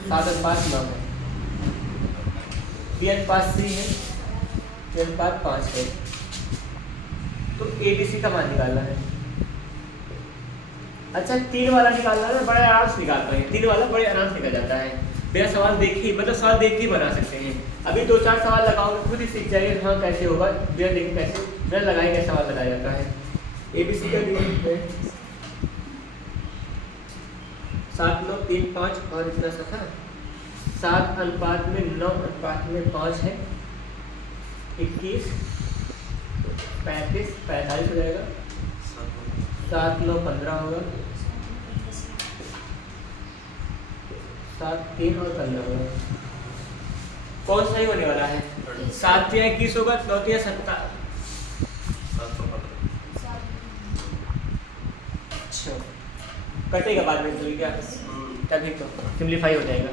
7 अनुपात 9 है, B अनुपात C है, C अनुपात 5 है। तो ABC का मान निकालना है। अच्छा 3 वाला निकालना है, बड़े आराम से निकाल पाएंगे। 3 वाला बड़े आराम से निकल जाता है, बिना सवाल देखे ही, मतलब सवाल देख के ही बना सकते हैं। अभी 2-4 सवाल लगाओगे खुद ही सीख जाएंगे हाँ कैसे होगा, बिना देखे कैसे बिना लगाए कैसे सवाल लगाया जाता है। ABC का नियम है 7 9 3 5 और इतना सा था, 7 अनुपात में 9 अनुपात में 5 है, 21 35 45 हो जाएगा, 7 9 15 होगा, 7 3 और 15 होगा। कौन सा ही होने वाला है, 7 3 21 होगा, 9 3 17, अच्छा कटेगा बाद में तो क्या, तभी तो सिंप्लीफाई हो जाएगा।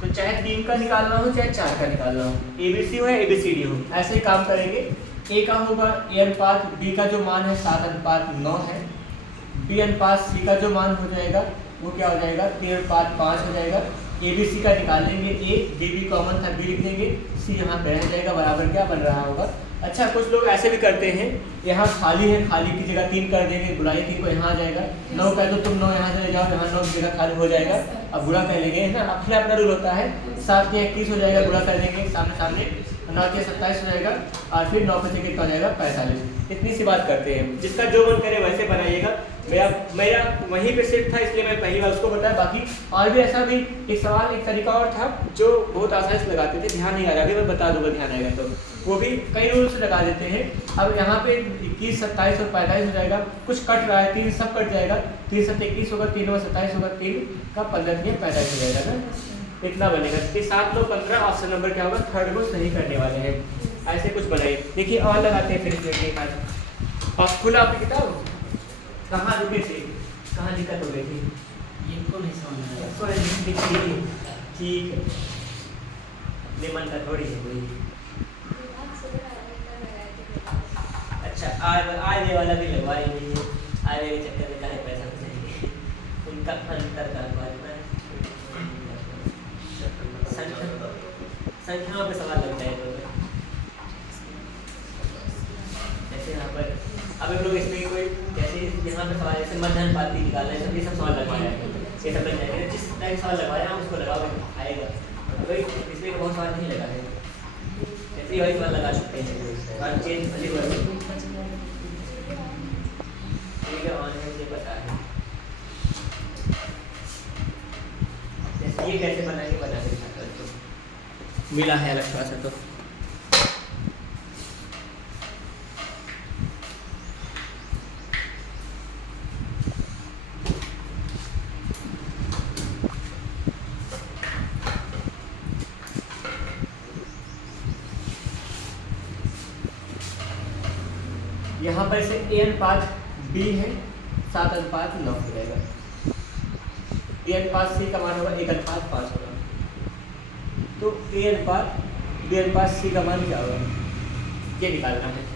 तो चाहे 3 का निकालना हो चाहे 4 का निकालना हो, ABC हो या ABCD हो, ऐसे ही काम करेंगे। A का होगा A अनुपात B का जो मान है 7 अनुपात 9 है, B अनुपात C का जो मान हो जाएगा वो क्या हो जाएगा 3 अनुपात 5 हो जाएगा। ABC का निकालेंगे A, B कॉमन था B लिख देंगे, C यहाँ पे रह जाएगा, बराबर क्या बन रहा होगा। अच्छा कुछ लोग ऐसे भी करते हैं, यहाँ खाली है, खाली की जगह 3 कर देंगे, बुराई 3 को यहाँ आ जाएगा, 9 कह दो तुम 9 यहाँ चले जाओ, यहाँ 9 की जगह खाली हो जाएगा, अब बुरा कह लेंगे है ना, अपना अपना रूल होता है। 7 3 21 हो जाएगा, बुरा कर देंगे सामने सामने, 9 3 27 हो जाएगा और फिर 9 पे से कितना हो जाएगा 45। इतनी सी बात करते हैं, जिसका जो मन करे वैसे बनाइएगा। मेरा वहीं पे सेट था इसलिए मैं पहली बार उसको बताया। बाकी और भी ऐसा भी एक सवाल एक तरीका और था जो बहुत आसानी से लगाते थे, ध्यान नहीं आ रहा, अभी मैं बता दूंगा ध्यान आएगा तो। वो भी कई रूल से लगा देते हैं। अब यहाँ पे 21 27 और 45 हो जाएगा, कुछ कट रहा है 3 सब कट जाएगा, 3 7 21 होगा, 3 27 होगा, 3 का 15 3 45 हो जाएगा ना, इतना बनेगा। 7 9 15 ऑप्शन नंबर क्या होगा, थर्ड को सही करने वाले हैं। ऐसे कुछ बनाइए। देखिए और लगाते हैं फिर इसमें और खुला आपकी किताब कहाँ रुके थे, कहाँ दिक्कत हो गई थी, इनको नहीं समझ आया। ठीक है निमन का थोड़ी है कोई। अच्छा आगे वाला भी लगवाई हुई है, आगे के चक्कर में काहे पैसा बचाएंगे, उनका अंतर का संख्याओं पे सवाल लग जाए तो जैसे यहाँ पर अब हम लोग इसमें कोई जैसे यहाँ पे सवाल जैसे मध्य अनुपात निकालना है, सब ये सब सवाल लगवाया है, ये सब लग जाएंगे। जिस टाइप सवाल लगवाया हम उसको लगाओ आएगा, वही इसमें बहुत सवाल नहीं लगा है, ऐसे ही वही सवाल लगा सकते हैं और चेंज भले हुए ठीक है। ऑन है मुझे पता है, जैसे ये कैसे बनाएंगे बना के तो मिला है अलग थोड़ा सा। तो यहाँ पर से A अनुपात B है, 7 अनुपात 9 हो जाएगा। ए अनुपात सी का मान होगा 1:5 होगा। तो ए अनुपात बी अनुपात सी का मान क्या होगा, ये निकालना है।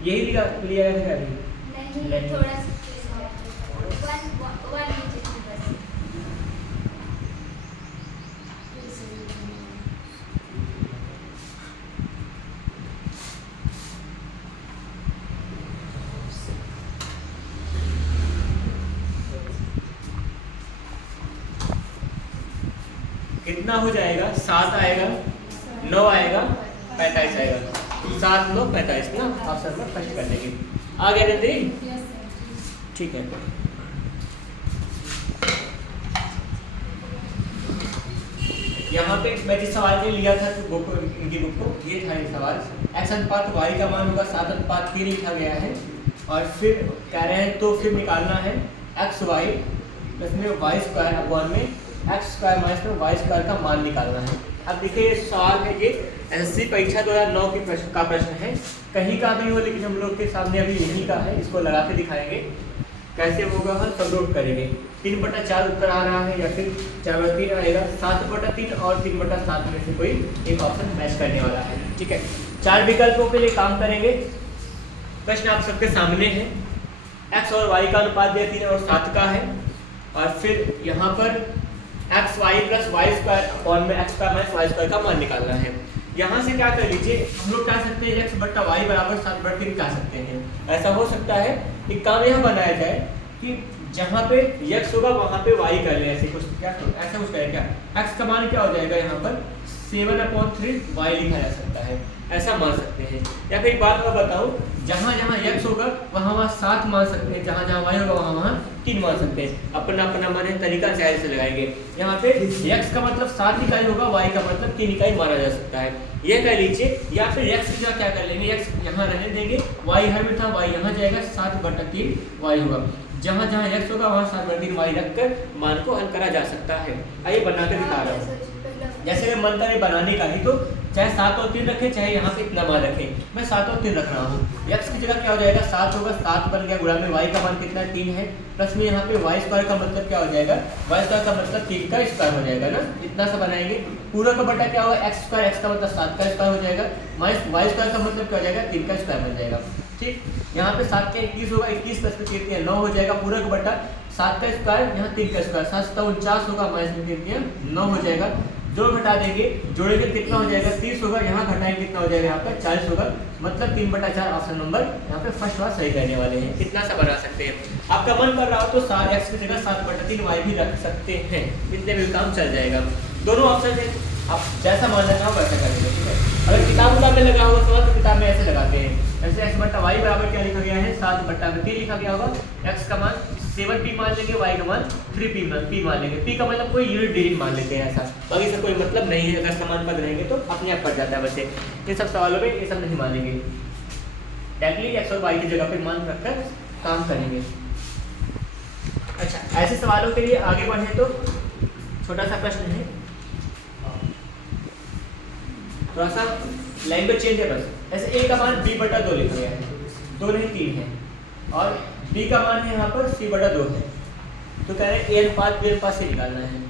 यही लिया है क्या? नहीं, थोड़ा सा वन नीचे थी बस। कितना हो जाएगा? 7 आएगा, 9 आएगा, 45 आएगा। 7, 9, 45 ना ऑप्शन पर फर्स्ट कर लेंगे। आ गया नंदी? ठीक है। यहाँ पे मैं जिस सवाल के लिया था बुक, इनकी बुक को, ये था ये सवाल। x अनुपात y का मान होगा 7:3 लिखा गया है, और फिर कह रहे हैं तो फिर निकालना है एक्स वाई प्लस में वाई स्क्वायर अपॉन में एक्स स्क्वायर माइनस में वाई स्क्वायर का मान निकालना है। अब देखिए ये सवाल है, ये एसएससी परीक्षा 2009 की प्रश्न है, कहीं का भी हो, लेकिन हम लोग के सामने अभी यहीं का है। इसको लगा के दिखाएंगे कैसे होगा, हम सब लोग करेंगे। 3/4 उत्तर आ रहा है या फिर 4/3 आएगा, 7/3 और 3/7 में से कोई एक ऑप्शन मैच करने वाला है। ठीक है, 4 विकल्पों के लिए काम करेंगे। प्रश्न आप सबके सामने है, x और y का अनुपात दिया 3 और 7 का है, और फिर यहाँ पर X Y plus Y square upon में X square minus Y square का मान निकालना है। यहाँ से क्या कर लीजिए, हम लोग कह सकते हैं x/y बराबर 7/3 कह सकते हैं। ऐसा हो सकता है एक काम यह बनाया जाए कि जहाँ पे x होगा वहाँ पे y कर ले, ऐसे कुछ क्या ऐसा कुछ करें क्या, x का मान क्या हो जाएगा यहाँ पर 7/3 y लिखा जा सकता है, ऐसा मान सकते हैं। या फिर एक बात मैं बताऊँ, जहाँ जहाँ x होगा वहाँ वहाँ 7 मान सकते हैं, जहाँ जहाँ y होगा वहाँ वहाँ 3 मान सकते हैं। अपना अपना मन है, तरीका चाहे से लगाएंगे। यहाँ पे x का मतलब 7 इकाई होगा, y का मतलब 3 इकाई माना जा सकता है, ये कह लीजिए। या फिर x की जगह क्या कर लेंगे, x यहाँ रहने देंगे, y हर में था, y यहाँ जाएगा, 7/3 y होगा। जहाँ जहाँ x होगा वहाँ 7/3 y रखकर मान को हल करा जा सकता है। आइए बना कर दिखा रहा हूँ। जैसे मैं मन करे बनाने का ही, तो चाहे 7 और 3 रखें, चाहे यहाँ पे इतना मान रखें, मैं 7 और 3 रख रहा हूँ। x की जगह क्या हो जाएगा, 7 होगा, 7 बन गया, गुणा में y का मान कितना 3 है, प्लस में यहाँ पे y स्क्वायर का मतलब क्या हो जाएगा, y स्क्वायर का मतलब 3 का स्क्वायर हो जाएगा ना, इतना सा बनाएंगे। पूरा का बटा क्या होगा, x स्क्वायर, x का मतलब 7 का स्क्वायर हो जाएगा, माइनस y स्क्वायर का मतलब क्या हो जाएगा, 3 का स्क्वायर बन जाएगा। ठीक, यहाँ पे 7 का 21 होगा, 21 प्लस 3 9 हो जाएगा, पूरा का बटा 7 का स्क्वायर, यहाँ 3 का स्क्वायर, 7 × 49 होगा, माइनस 3 9 हो जाएगा। जो घटा देंगे, जोड़ेंगे कितना हो जाएगा, 30 होगा, यहाँ घटाएंगे कितना हो जाएगा, यहाँ पर 40 होगा, मतलब 3/4 ऑप्शन नंबर यहाँ पे फर्स्ट बार सही करने वाले हैं। कितना सा बना सकते हैं, आपका मन कर रहा हो तो 7x की जगह 7/3 y भी रख सकते हैं, इतने भी काम चल जाएगा। दोनों ऑप्शन है, आप जैसा मान लेना हो वैसा करेंगे। ठीक है, अगर किताब में लगा होगा सवाल तो किताब में ऐसे लगाते हैं, जैसे x/y बराबर क्या लिखा गया है, 7/3 लिखा गया होगा, x का मान 7p मान लेंगे, y का मान 3p मान लेंगे, p का मतलब कोई यूनिट डिजिट मान लेते हैं, ऐसा बाकी से कोई मतलब नहीं है। अगर समान पद रहेंगे तो अपने आप पड़ जाता है। वैसे इन सब सवालों में ये सब नहीं मानेंगे, डायरेक्टली x और y की जगह पे मान रखकर काम करेंगे। अच्छा, ऐसे सवालों के लिए आगे बढ़े तो छोटा सा प्रश्न है, थोड़ा सा लैंग्वेज चेंज है बस। ऐसे a का मान b/2 लिखा गया है, 2 नहीं 3 है, और b का मान है यहाँ पर c/2 है, तो कह रहे हैं a अनुपात b अनुपात से निकालना है।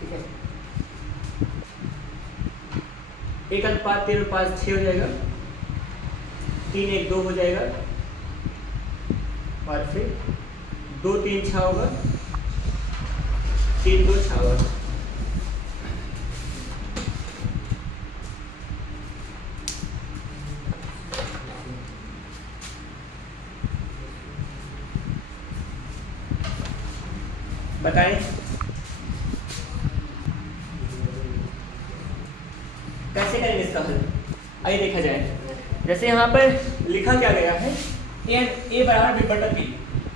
ठीक है, 1 अनुपात 3 अनुपात 6 हो जाएगा, 3 1 2 हो जाएगा, और फिर 2 3 6 होगा, 3 2 6 होगा। बताएं कैसे करेंगे इसका हल, आइए देखा जाए। जैसे यहाँ पर लिखा क्या गया है, a बराबर b/b,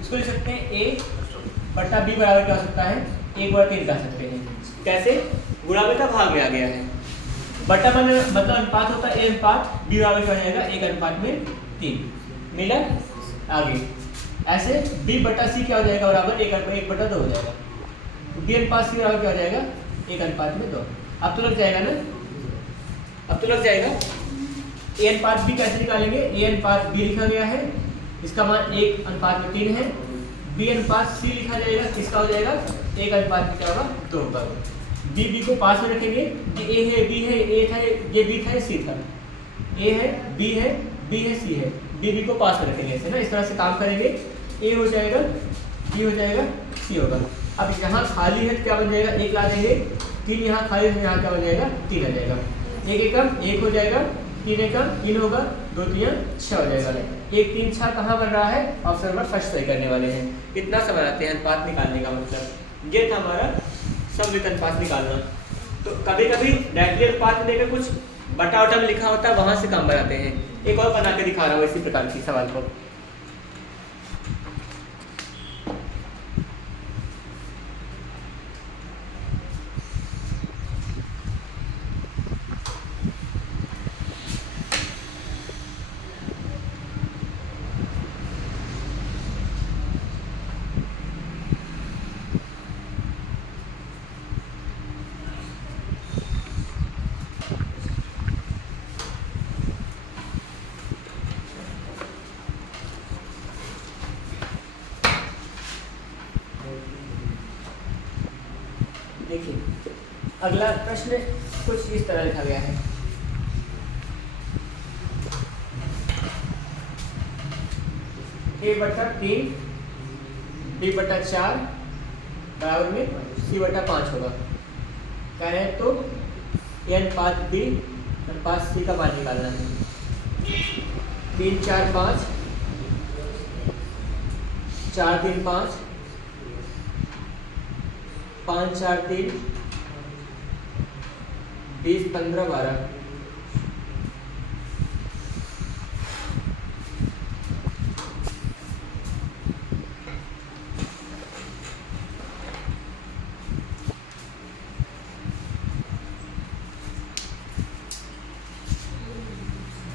इसको लिख सकते हैं a/b बराबर क्या हो सकता है, 1/3 कह सकते हैं। कैसे, गुणा में का भाग में आ गया है, बटा मतलब अनुपात होता है a अनुपात b बराबर क्या हो जाएगा, 1/3 मिला। आगे ऐसे b/c क्या हो जाएगा, बराबर 1/2 हो जाएगा, b अनुपात c बराबर क्या हो जाएगा, 1/2। अब तो लग जाएगा ना, अब तो लग जाएगा। a अनुपात b कैसे निकालेंगे, a अनुपात b लिखा गया है, इसका मान 1:3 है। बी अनुपात सी लिखा जाएगा, किसका हो जाएगा 1:2 क्या होगा 2 होगा। बी को पास में रखेंगे, ये ए है, बी है, ए था, ये बी था, ये सी था, ए है, बी है, बी है, सी है, बी को पास में रखेंगे ऐसे ना, इस तरह से काम करेंगे। ए हो जाएगा, बी हो जाएगा, सी होगा। अब यहाँ खाली है तो क्या बन जाएगा 1 ला देंगे, 3 यहाँ खाली है, यहाँ क्या बन जाएगा 3 आ जाएगा। 1 एकम 1 हो जाएगा, 3 एकम 3 होगा, 2 3 6 हो जाएगा। 1 3 6 कहाँ बन रहा है, ऑप्शन नंबर फर्स्ट सही करने वाले हैं। इतना सा बनाते हैं अनुपात निकालने का मतलब। ये था हमारा सममित अनुपात निकालना। तो कभी कभी डायरेक्टली अनुपात देकर कुछ बटा वटा में लिखा होता है, वहाँ से काम बनाते हैं। एक और बना के दिखा रहा हूँ इसी प्रकार की सवाल को। देखिए अगला प्रश्न कुछ इस तरह लिखा गया है। A/3 B/4 बराबर में C/5 होगा। कह रहे हैं तो A अनुपात B अनुपात C का मान निकालना है। 3 4 5 4 3 5 5 4 3 20 15 12।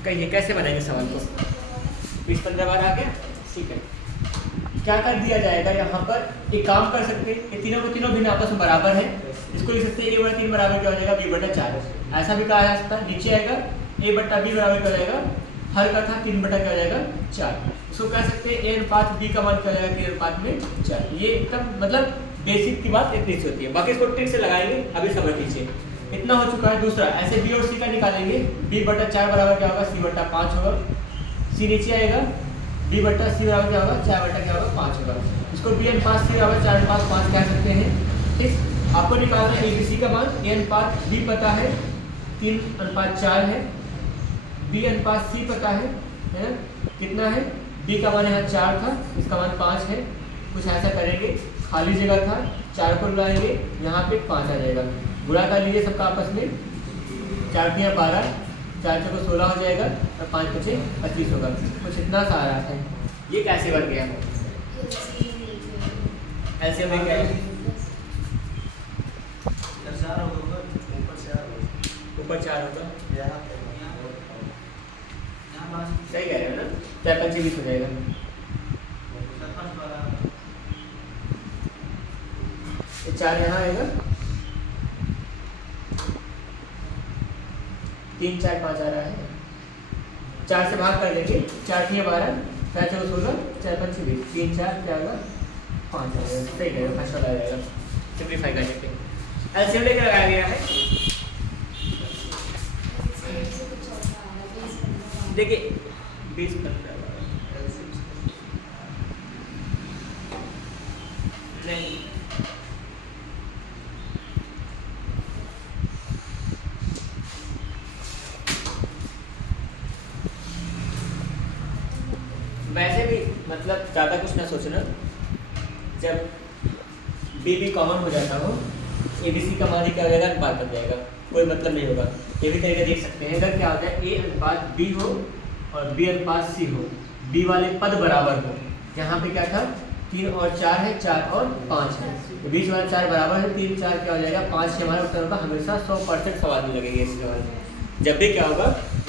कहिए कैसे बनाएंगे सवाल को। 20 15 12 आ गया, ठीक है। क्या कर दिया जाएगा, यहाँ पर एक काम कर सकते हैं, ये तीनों के तीनों भिन्न आपस में बराबर है। इसको लिख सकते हैं A/3 बराबर क्या हो जाएगा B/4। ऐसा भी कहा जा सकता है। नीचे आएगा A/B बराबर क्या हो जाएगा, हर का था 3 बटा क्या हो जाएगा 4। इसको कह सकते हैं A अनुपात B का मान क्या हो जाएगा 3 अनुपात में 4। ये एकदम मतलब बेसिक की बात इतनी सी होती है, बाकी इसको ट्रिक से लगाएंगे, अभी समझ लीजिए। इतना हो चुका है। दूसरा ऐसे B और C का निकालेंगे। B/4 बराबर क्या होगा C/5 होगा। C नीचे आएगा, B/C बराबर क्या होगा 4 क्या होगा 5 होगा। इसको B अनुपात C बराबर 4:5 कह सकते हैं। ठीक, आपको निकालना है ABC का मान। A अनुपात B पता है 3:4 है, B अनुपात C पता है ना कितना है, B का मान यहाँ 4 था, इसका मान 5 है। कुछ ऐसा करेंगे, खाली जगह था 4 को लाएंगे, यहाँ पे 5 आ जाएगा। गुणा कर लीजिए सबका आपस में, 4 × 12 4 × 16 हो जाएगा और 5 × 5 25 होगा। कुछ इतना सा आ रहा है। ये कैसे बन गया, ऐसे में क्या है ऊपर 4 होगा, सही कह रहे हो ना। 4 × 5 20 हो जाएगा। ये 4 यहाँ आएगा, 3 4 5 आ रहा है। 4 से भाग कर देंगे, 4 × 12 4 × 16 4 × 5 20 3 4 क्या होगा 5 आ जाएगा। सही कह रहे हो, फर्स्ट वाला आ जाएगा। सिंप्लीफाई कर सकते हैं। एलसीएम लेकर लगाया गया है। देखिए 20 15 नहीं, वैसे भी मतलब ज़्यादा कुछ ना सोचना। जब B कॉमन हो जाता हो, ABC का मान ही क्या हो जाएगा अनुपात बन जाएगा, कोई मतलब नहीं होगा। ये भी तरीका देख सकते हैं। अगर क्या होता है A अनुपात B हो और B अनुपात C हो, B वाले पद बराबर हो। यहाँ पे क्या था 3 और 4 है, 4 और 5 है, तो बीच वाला 4 बराबर है, 3 4 क्या हो जाएगा 5 से हमारा उत्तर होगा। हमेशा 100% सवाल में लगेंगे इस सवाल में। जब भी क्या होगा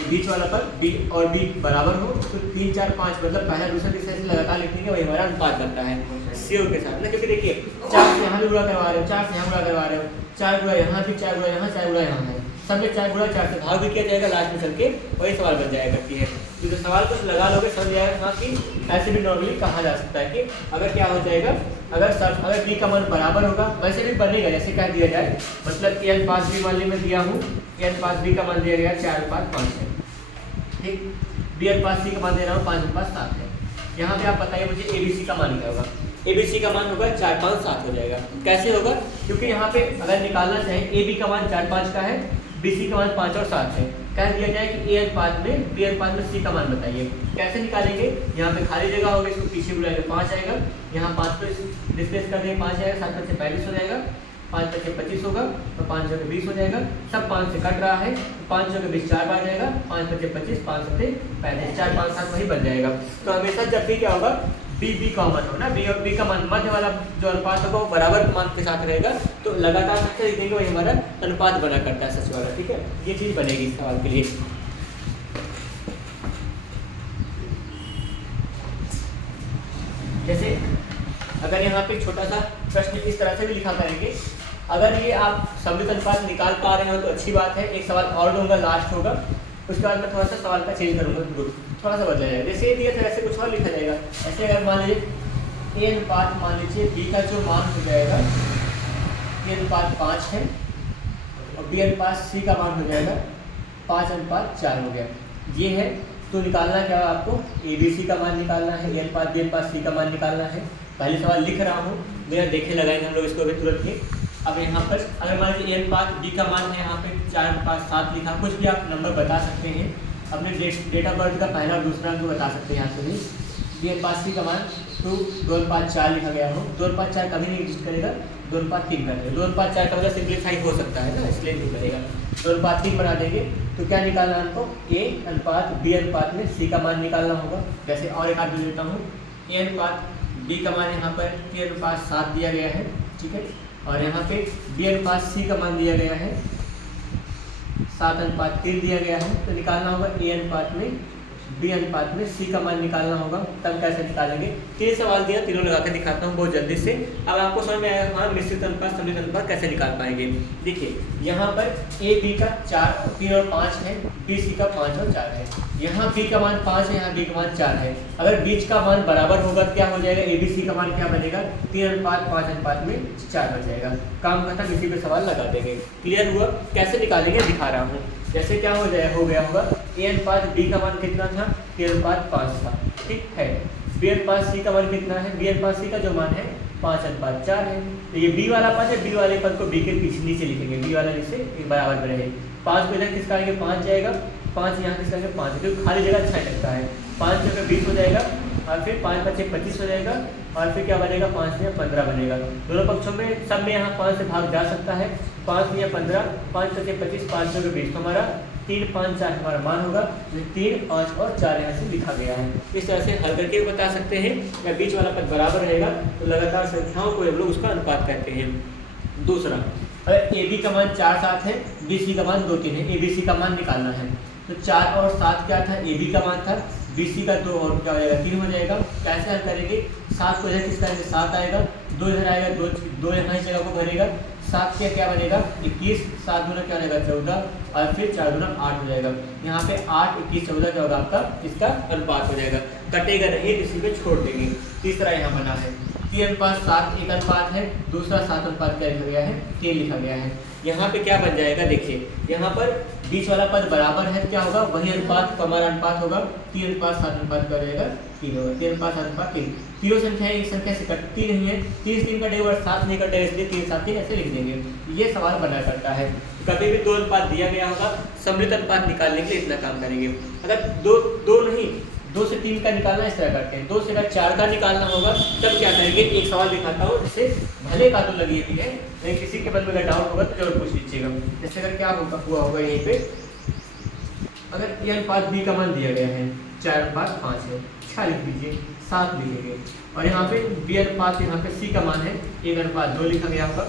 बीच वाला पर B और B बराबर हो तो 3 4 5 मतलब पहला दूसरा तीसरा से लगातार लिखने का वही हमारा अनुपात बनता है CO के साथ ना। क्योंकि देखिए 4 से यहाँ भी गुणा करवा रहे हो, 4 से यहाँ गुणा करवा रहे हो, 4 गुणा यहाँ भी, 4 गुणा यहाँ, 4 गुणा यहाँ है, सब में 4 गुणा 4 से भाग भी किया जाएगा, लास्ट में चल के वही सवाल बन जाएगा करती है। कि तो सवाल कुछ लगा लोगे समझ जाएगा हाँ कि ऐसे भी नॉर्मली कहा जा सकता है कि अगर क्या हो जाएगा, अगर b का मान बराबर होगा, वैसे भी बनेगा जैसे क्या दिया जाए, मतलब a अनुपात b मान ली मैं दिया हूँ, a अनुपात b का मान दिया गया 4:5 है, ठीक, b अनुपात c का मान दे रहा हूँ 5:7 है। यहाँ पे आप बताइए मुझे ABC का मान क्या होगा। ABC का मान होगा 4, 5, 7 हो जाएगा। कैसे होगा, क्योंकि यहाँ पे अगर निकालना चाहें AB का मान 4, 5 का है, BC का मान 5 और 7 है, कह दिया जाए कि A अनुपात में B अनुपात में C का मान बताइए। कैसे निकालेंगे, यहाँ पे खाली जगह होगी, इसको पीछे बुलाएंगे 5 आएगा, यहाँ 5 पे डिस्प्लेस कर देंगे 5 आएगा, 7 से 45 हो जाएगा, 5 से 25 होगा तो 5 से 20 हो जाएगा, सब 5 से कट रहा है, 5 से 20 4 बार जाएगा, 5 से 25, 5 से 35, 4, 5, 7 वही बन जाएगा। तो हमेशा जब भी क्या होगा B कॉमन हो ना, B और B का मान मध्य वाला जो अनुपात होगा वो बराबर मान के साथ रहेगा, तो लगातार संख्या लिख देंगे वही हमारा अनुपात बना करता है सच वाला, ठीक है, ये चीज़ बनेगी इस सवाल के लिए। जैसे अगर यहाँ पे छोटा सा प्रश्न इस तरह से भी लिखा करेंगे, अगर ये आप सम्मिलित अनुपात निकाल पा रहे हो तो अच्छी बात है, एक सवाल और दूंगा लास्ट होगा, उसके बाद मैं थोड़ा सा सवाल का चेंज करूँगा, ग्रुप थोड़ा सा बदला जाएगा, जैसे ये दिया था वैसे कुछ और लिखा जाएगा। ऐसे अगर मान लीजिए a अनुपात मान लीजिए b का जो मान हो जाएगा a अनुपात 5 है और b अनुपात c का मान हो जाएगा 5:4 हो गया, ये है। तो निकालना क्या है आपको, ABC का मान निकालना है, a अनुपात b अनुपात c का मान निकालना है। पहले सवाल लिख रहा हूँ, मेरा देखे लगाएंगे हम लोग इसको अभी तुरंत ही। अब यहाँ पर अगर मान लीजिए a अनुपात b का मान है यहाँ पे 4:7 लिखा, कुछ भी आप नंबर बता सकते हैं, अपने डेट ऑफ बर्थ का पहला और दूसरा अंक बता सकते हैं यहाँ से भी। b अनुपात c का मान 2:4 लिखा गया हो, 2:4 कभी नहीं एग्जिस्ट करेगा, 2:3 करेगा, 2:4 का मतलब सिंप्लीफाई हो सकता है ना, इसलिए नहीं करेगा, 2:3 बना देंगे। तो क्या निकालना हमको, a अनुपात b अनुपात में c का मान निकालना होगा। जैसे और एक आदमी देता हूँ, a अनुपात b का मान यहाँ पर 3:7 दिया गया है, ठीक है, और यहाँ पे b अनुपात c का मान दिया गया है 7:3 दिया गया है। तो निकालना होगा a अनुपात में b अनुपात में c का मान निकालना होगा। तब कैसे निकालेंगे, 3 सवाल दिया, तीनों लगा के दिखाता हूँ बहुत जल्दी से। अब आपको समझ में आएगा हाँ मिश्रित अनुपात सम्मिलित अनुपात कैसे निकाल पाएंगे। देखिए यहाँ पर a b का 4, 3 और 5 है, b c का 5 और 4 है, यहाँ b का मान 5 है, यहाँ b का मान 4 है। अगर बीच का मान बराबर होगा तो क्या हो जाएगा, a b c का मान क्या बनेगा, 3:5 में 4 बन जाएगा। काम खत्म, इसी पे सवाल लगा देंगे। क्लियर हुआ, कैसे निकालेंगे दिखा रहा हूँ। जैसे क्या हो गया होगा, a अनुपात b का मान कितना था, 3:5 था, ठीक है। b अनुपात c का मान कितना है, b अनुपात c का जो मान है 5:4 है। तो ये b वाला पद है, b वाले पद को b के पीछे नीचे लिखेंगे, b वाला नीचे बराबर में रहे। 5 को इधर किसका आएंगे, 5 जाएगा, 5 यहाँ किसका आएंगे 5, क्योंकि खाली जगह अच्छा लगता है। 5 जगह 20 हो जाएगा, और फिर 5 बचे 25 हो जाएगा, और फिर क्या बनेगा, 5 में 15 बनेगा। दोनों पक्षों में सब में यहाँ 5 से भाग जा सकता है, 5 में 15, 5 बचे 25, 5 जगह 20, तो हमारा 3, 5, 4 हमारा मान होगा। 3, 5 और 4 यहाँ से लिखा गया है। इस तरह से हल करके बता सकते हैं, या बीच वाला पद बराबर रहेगा तो लगातार संख्याओं को हम लोग उसका अनुपात कहते हैं। दूसरा, अगर AB का मान 4, 7 है, BC का मान 2, 3 है, ABC का मान निकालना है। तो 4 और 7 क्या था, AB का मान था, BC का 2 और क्या हो जाएगा 3 हो जाएगा। कैसे हल करेंगे, 7 को इधर किसका आएगा, 7 आएगा, 2 इधर आएगा, 2 यहाँ इस जगह को भरेगा, 7 के क्या बनेगा 21, 7 दूना क्या बनेगा 14, और फिर 4 दूना 8 हो जाएगा। यहाँ पे 8, 21, 14 क्या होगा आपका, इसका अनुपात हो जाएगा, कटेगा नहीं, इसी पे छोड़ देंगे। तीसरा यहाँ बना है 3:7 एक अनुपात है, दूसरा 7 अनुपात क्या लिखा गया है, 3 लिखा गया है। यहाँ पे क्या बन जाएगा, देखिए यहाँ पर बीच वाला पद बराबर है, क्या होगा वही अनुपात हमारा अनुपात होगा, 3:7 अनुपात क्या रहेगा 3 होगा, 3:7 तीनों संख्या एक संख्या से कटती नहीं है, 3 3 कटेगा और 7 नहीं कटेगा, इसलिए 3 7 3 ऐसे लिख देंगे। ये सवाल बना करता है। कभी भी 2 अनुपात दिया गया होगा, सम्मिलित अनुपात निकालने के लिए इतना काम करेंगे। अगर 2 नहीं 2 से 3 का निकालना इस तरह करते हैं, 2 से अगर 4 का निकालना होगा तब क्या करेंगे, एक सवाल दिखाता हूँ जिससे भले का तो लगी हुई है, लेकिन किसी के मन में अगर डाउट होगा तो जरूर पूछ लीजिएगा। जैसे अगर क्या हुआ होगा यहीं पे, अगर a अनुपात b का मान दिया गया है 4:5 है, 6 लिख दीजिए, 7 लिखेंगे, और यहाँ पे b अनुपात यहाँ पे c का मान है 1:2 लिखा गया होगा,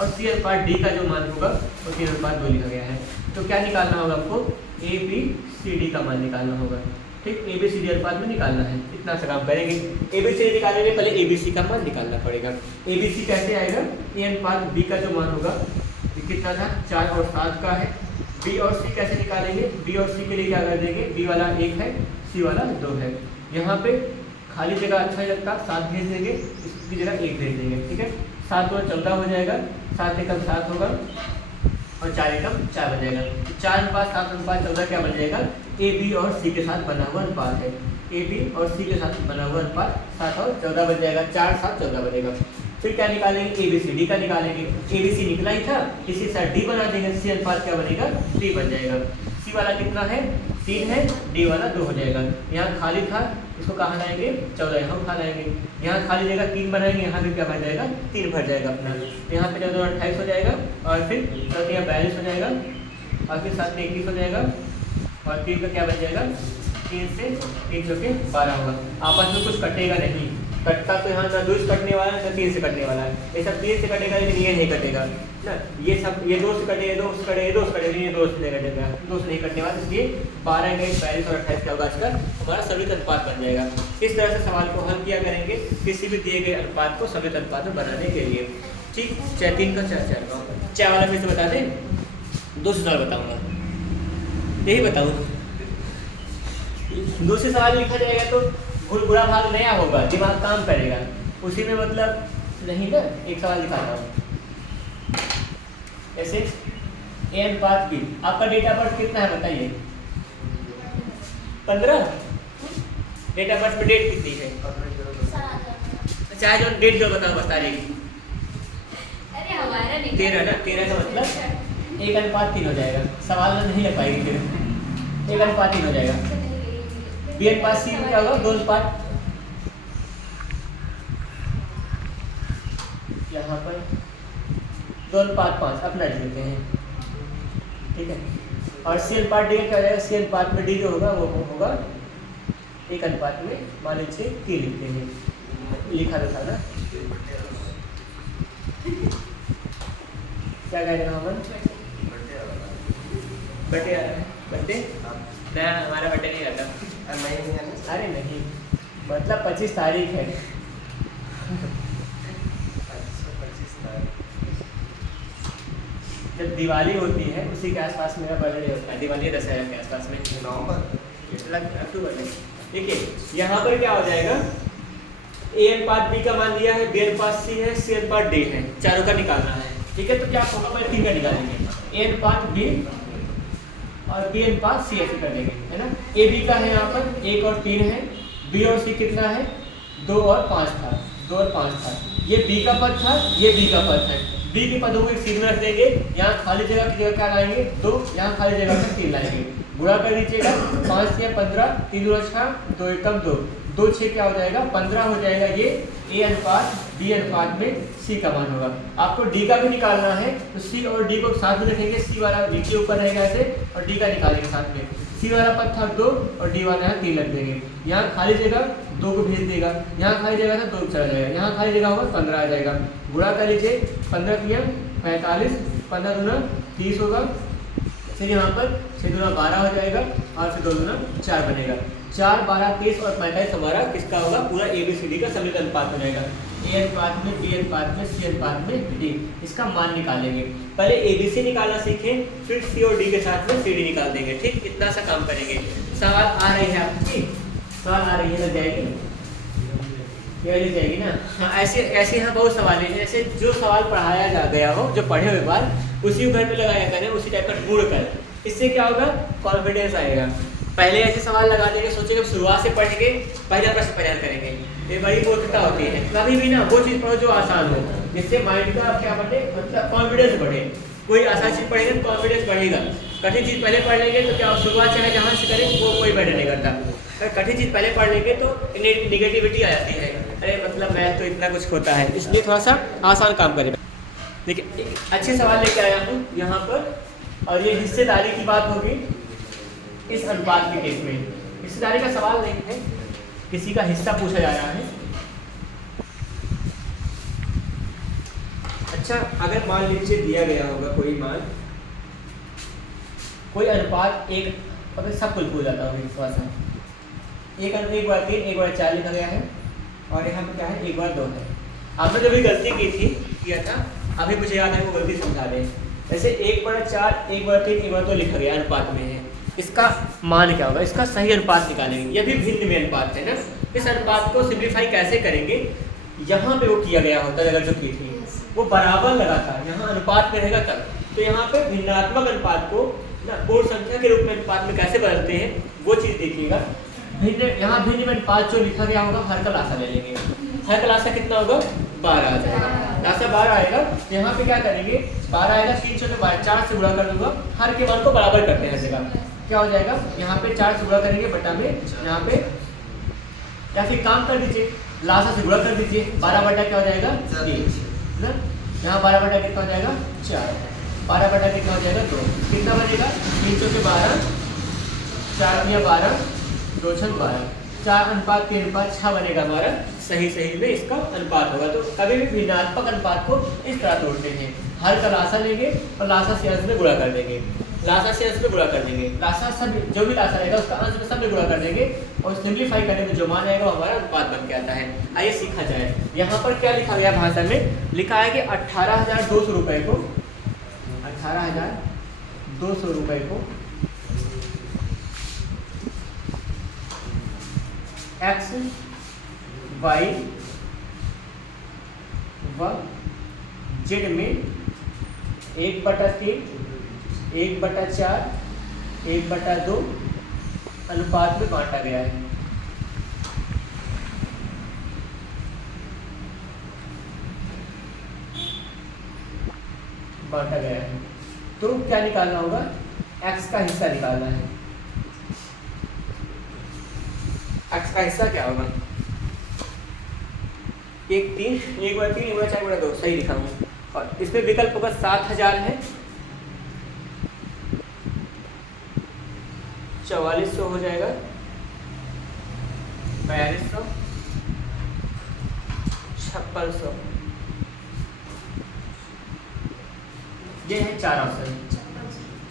और c अनुपात d का जो मान होगा वो 3:2 लिखा गया है। तो क्या निकालना होगा आपको, a b c d का मान निकालना होगा, ठीक, ए बी सी डी अनुपात में निकालना है। इतना सा काम करेंगे। ए बी सी निकालने में पहले ए बी सी का मान निकालना पड़ेगा। ए बी सी कैसे आएगा, ए अनुपात बी का जो मान होगा कितना था 4 और 7 का है। बी और सी कैसे निकालेंगे, बी और सी के लिए क्या कर देंगे, बी वाला 1 है, सी वाला 2 है। यहाँ पे खाली जगह अच्छा ही लगता, 7 भेज देंगे, इसकी जगह 1 भेज देंगे, ठीक है। 7 और 14 हो जाएगा, 7 एकम 7 होगा और 4 एकम 4 बन जाएगा। 4 अनुपात 7 अनुपात 14 क्या बन जाएगा? ए बी और सी के साथ बना हुआ अनुपात है। ए बी और सी के साथ बना हुआ अनुपात 7 और 14 बन जाएगा, 4 7 14 बनेगा। फिर क्या निकालेंगे? ए बी सी डी का निकालेंगे। ए बी सी निकला ही था, इसी साथ डी बना देंगे, सी अनुपात क्या बनेगा? 3 बन जाएगा। सी वाला कितना है? 3 है, डी वाला 2 हो जाएगा। यहाँ खाली था, इसको कहाँ लाएंगे? 14 यहाँ उठा लाएंगे। यहाँ खाली जगह 3 बनाएंगे, यहाँ भी क्या बन जाएगा? 3 भर जाएगा अपना। यहाँ पे 14 28 हो जाएगा और फिर 42 हो जाएगा और फिर 7 में 21 हो जाएगा और 3 का क्या बन जाएगा? 3 से 3 जो के 12 होगा। आपस में कुछ कटेगा नहीं, कटता तो यहाँ ना 2 से कटने वाला है ना 3 से कटने वाला है। ये सब 3 से कटेगा लेकिन ये नहीं कटेगा ना, ये सब ये 2 से कटेगा, 2 से कटेगा, 2 से कटेगा, ये 2 से नहीं कटेगा, 2 से नहीं कटने वाला, इसलिए 12 का 42 और 28 क्या होगा? इसका हमारा समित अनुपात बन जाएगा। इस तरह से सवाल को हल किया करेंगे किसी भी दिए गए अनुपात को समित अनुपात में बनाने के लिए, ठीक। 3 का 4 का 4 वाला फिर से बता दें, 2 से सवाल बताऊँगा, यही बताऊँ। 2 से सवाल लिखा जाएगा तो बुरा भाग नया होगा, दिमाग काम करेगा, उसी में मतलब नहीं ना। एक सवाल दिखाता हूँ, ऐसे ए अनुपात बी। आपका डेट ऑफ बर्थ कितना है बताइए? 15। डेट ऑफ बर्थ में डेट कितनी है? चाहे जो डेट जो बताओ बता रही। अरे हमारा नहीं 13 ना, 13 का मतलब 1 अनुपात 3 हो जाएगा। सवाल में नहीं लग पाएगी फिर, 1 अनुपात 3 हो जाएगा। बी अनुपात सी में क्या होगा? 2 अनुपात, यहाँ पर 2 अनुपात 5 अपना लिख लेते हैं, ठीक है। और सी अनुपात डी क्या हो जाएगा? सी अनुपात में डी जो होगा वो होगा 1 अनुपात में मान लीजिए 3 लिखते हैं, लिखा तो था ना। क्या कह रहे हैं हम? बटे बटे ना, हमारा बटे नहीं आता। अरे नहीं, मतलब 25 तारीख है। जब दिवाली होती है उसी के आसपास मेरा बर्थडे होता है। दिवाली दशहरा के आसपास में, नवंबर अक्टूबर में। देखिए यहाँ पर क्या हो जाएगा? ए अनुपात बी का मान लिया है, बी अनुपात सी है, सी अनुपात डी है, चारों का निकालना है, ठीक है। तो क्या होगा? पहले 3 का निकालेंगे, ए अनुपात बी और बी अनुपात सी ऐसे कर लेंगे, है ना। ए बी का है यहाँ पर 1 और 3 है, बी और सी कितना है? 2 और 5 था, 2 और 5 था। ये बी का पद था, ये बी का पद है। बी के पदों को एक सीध में रख देंगे, यहाँ खाली जगह की जगह क्या लाएंगे? 2, यहाँ खाली जगह पर 3 लाएंगे। गुणा कर दीजिएगा, 5 से 15, 3 दूना 6, 2 एकम 2, 2 6 क्या हो जाएगा? 15 हो जाएगा। ये ए अनुपात डी अनुपात में सी का मान होगा। आपको डी का भी निकालना है तो सी और डी को साथ में रखेंगे, सी वाला डी के ऊपर रहेगा ऐसे और डी का निकालेंगे साथ में। सी वाला पद था 2 और डी वाला यहाँ 3 रख देंगे। यहाँ खाली जगह 2 को भेज देगा, यहाँ खाली जगह था 2 चला जाएगा, यहाँ खाली जगह होगा 15 आ जाएगा। गुणा कर लीजिए, 15 किया 45, 15 दूना 30 होगा। फिर यहाँ पर 6 दूना 12 हो जाएगा और फिर 2 दूना 4 बनेगा। 4 12 30 और 45 हमारा किसका होगा? पूरा ए बी सी डी का समित अनुपात हो जाएगा। ए अनुपात में, बी अनुपात में, सी अनुपात में डी, इसका मान निकालेंगे। पहले ए बी सी निकालना सीखें, फिर सी और डी के साथ में सी डी निकाल देंगे, ठीक। इतना सा काम करेंगे। सवाल आ रही है आपकी? सवाल आ रही है, लग जाएगी, ये लग जाएगी ना। हाँ, ऐसे ऐसे यहाँ बहुत सवाल है। ऐसे जो सवाल पढ़ाया जा गया हो, जो पढ़े हुए बार उसी घर पे लगाया करें, उसी टाइप का ढूंढ कर। इससे क्या होगा? कॉन्फिडेंस आएगा। पहले ऐसे सवाल लगा देंगे, सोचेंगे शुरुआत से पढ़ेंगे, पहला प्रश्न परिहार करेंगे, ये बड़ी मूर्खता होती है। कभी भी ना वो चीज़ पढ़ो जो आसान हो, जिससे माइंड का क्या बढ़े, मतलब कॉन्फिडेंस बढ़े। कोई आसान चीज़ पढ़ेंगे तो कॉन्फिडेंस बढ़ेगा। कठिन चीज़ पहले पढ़ लेंगे तो क्या शुरुआत चाहे जहाँ से करें वो कोई मैटर नहीं करता। अगर कठिन चीज़ पहले पढ़ लेंगे तो निगेटिविटी आ जाती है, अरे मतलब मैथ तो इतना कुछ होता है, इसलिए थोड़ा सा आसान काम करें। देखिए अच्छे सवाल लेके आया हूँ यहाँ पर, और ये हिस्सेदारी की बात होगी इस अनुपात के केस में। हिस्सेदारी का सवाल नहीं है, किसी का हिस्सा पूछा जा रहा है। अच्छा, अगर मान लीजिए दिया गया होगा कोई मान, कोई अनुपात एक, अगर सब कुछ भूल जाता होगा थोड़ा सा, 1 बार 3, 1 बार 4 लिखा गया है और यहाँ पे क्या है 1 बार 2 है। आपने जो भी गलती की थी किया था, अभी मुझे याद है वो गलती समझा दें। जैसे 1/4, 1/3, 1/2 लिखा गया अनुपात में है, इसका मान क्या होगा, इसका सही अनुपात निकालेंगे। ये भी भिन्न में अनुपात है ना। इस अनुपात को सिंप्लीफाई कैसे करेंगे, यहाँ पे वो किया गया होता है, अगर जो की थी वो बराबर लगा था, यहाँ अनुपात में रहेगा तब, तो यहाँ पे भिन्नात्मक अनुपात को ना पूर्ण संख्या के रूप में अनुपात में कैसे बदलते हैं वो चीज़ देखिएगा। भिन्न, यहाँ भिन्न में अनुपात जो लिखा गया होगा हर का लासा ले लेंगे। हर का लासा कितना होगा, 12 आ जाएगा। लासा 12 आएगा, तो यहाँ पे क्या करेंगे, 12 आएगा 3 चौके 4 से गुणा कर दूंगा, हर के मान को बराबर करते हैं हर जगह। क्या हो जाएगा, यहाँ पे 4 से गुणा करेंगे बटा में, यहाँ पे या फिर काम कर दीजिए लासा से गुणा कर दीजिए, 12 बटा क्या हो जाएगा 3 ना, यहाँ 12 बटा कितना हो जाएगा 4, 12 बटा कितना हो जाएगा 2, कितना बनेगा 3 चौके 12, 4 या 12, 2 छक 12, 4 अनुपात 3 अनुपात 6 बनेगा हमारा, सही सही में इसका अनुपात होगा। तो कभी भी भिन्नात्मक अनुपात को इस तरह तोड़ते हैं, हर का लासा लेंगे और लासा से अंश में गुणा कर देंगे, लासा से अंश में गुणा कर देंगे, लासा सब जो भी लासा रहेगा उसका अंश में सब में गुणा कर देंगे और सिंप्लीफाई करने में जो मान आएगा वो हमारा अनुपात बन के आता है। आइए सीखा जाए। यहाँ पर क्या लिखा गया भाषा में, लिखा है कि 18,200 रुपये को 18,200 रुपये को एक्स वाई व जेड में 1/3, 1/4, 1/2 अनुपात में बांटा गया है। बांटा गया है तो क्या निकालना होगा, x का हिस्सा निकालना है। x का हिस्सा क्या होगा, 1/3, 1/3, 1/4, 1/2 सही लिखा हूँ। और इसमें विकल्प होगा 7,000 है, 4400 हो जाएगा, 4200, 5600, ये है 4 ऑप्शन,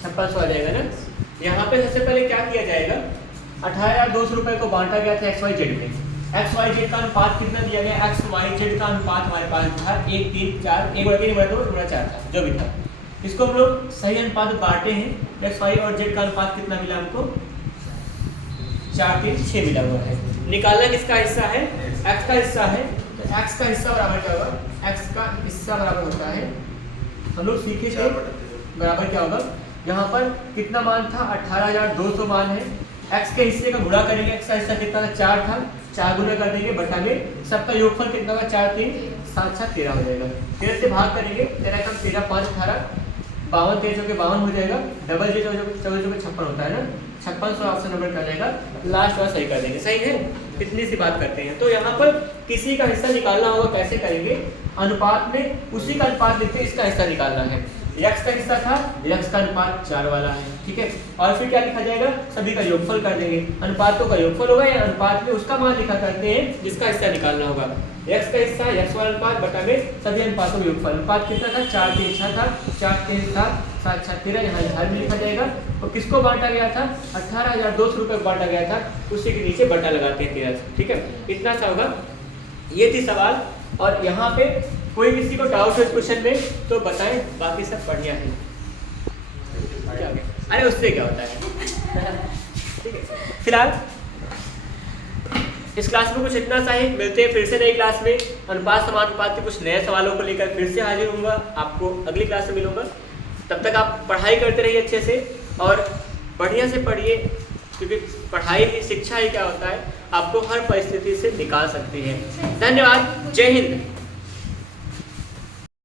5600 आ जाएगा ना। यहाँ पे सबसे पहले क्या किया जाएगा, 18,200 रुपये को बांटा गया था एक्स वाई जेड में। एक्स वाई जेड का अनुपात कितना दिया गया, एक्स वाई जेड का अनुपात हमारे पास था 1, 3, 4, 1/3, 1/2, 1/4 था, जो भी था। इसको हम लोग सही अनुपात बांटे हैं, एक्स वाई और जेड का अनुपात कितना मिला हमको, 4, 3, 6 मिला हुआ है। निकालना किसका हिस्सा है, एक्स का हिस्सा है, तो एक्स का हिस्सा बराबर क्या होगा, एक्स का हिस्सा बराबर होता है, हम लोग सीखे थे बराबर क्या होगा, यहाँ पर कितना मान था 18,200 मान है, एक्स के हिस्से का गुणा करेंगे, एक्स का हिस्सा कितना था 4 था, 4 गुना कर देंगे बटा में, सबका योगफल कितना होगा 4, 3, 7, 7, 13 हो जाएगा। 13 से भाग करेंगे, 13 कम 13, 5, 18, 52, 13 के 52 हो जाएगा, डबल जे 14 56 होता है ना, 5600 ऑप्शन नंबर कर जाएगा, लास्ट वाला सही कर देंगे। सही है, इतनी सी बात करते हैं। तो यहाँ पर किसी का हिस्सा निकालना होगा, कैसे करेंगे, अनुपात में उसी का अनुपात लेते हैं, इसका हिस्सा निकालना है। एक्स का हिस्सा था, एक्स का अनुपात 4 वाला है, ठीक है। और फिर क्या लिखा जाएगा, सभी का योगफल कर देंगे, अनुपातों का योगफल होगा या अनुपात में उसका मान लिखा करते हैं जिसका हिस्सा निकालना होगा। एक्स का हिस्सा एक्स वाला अनुपात बटा में सभी अनुपातों का योगफल, अनुपात कितना था 4, 3, 6 था, 4, 3, 7, 7, 6, 13, यहाँ हर में लिखा जाएगा। और किसको बांटा गया था, 18,200 रुपये को बांटा गया था, उसी के नीचे बटा लगाते हैं 13 से, ठीक है। इतना सा होगा, ये थी सवाल। और यहाँ पे कोई किसी को डाउट है इस क्वेश्चन में तो बताएं, बाकी सब बढ़िया है। क्या हो गया, अरे उससे क्या होता है ठीक है। फिलहाल इस क्लास में कुछ इतना सा ही, मिलते हैं फिर से नई क्लास में। अनुपात समानुपात के कुछ नए सवालों को लेकर फिर से हाजिर होऊंगा, आपको अगली क्लास में मिलूंगा। तब तक आप पढ़ाई करते रहिए अच्छे से और बढ़िया से पढ़िए, क्योंकि पढ़ाई ही शिक्षा ही क्या होता है, आपको हर परिस्थिति से निकाल सकती है। धन्यवाद, जय हिंद।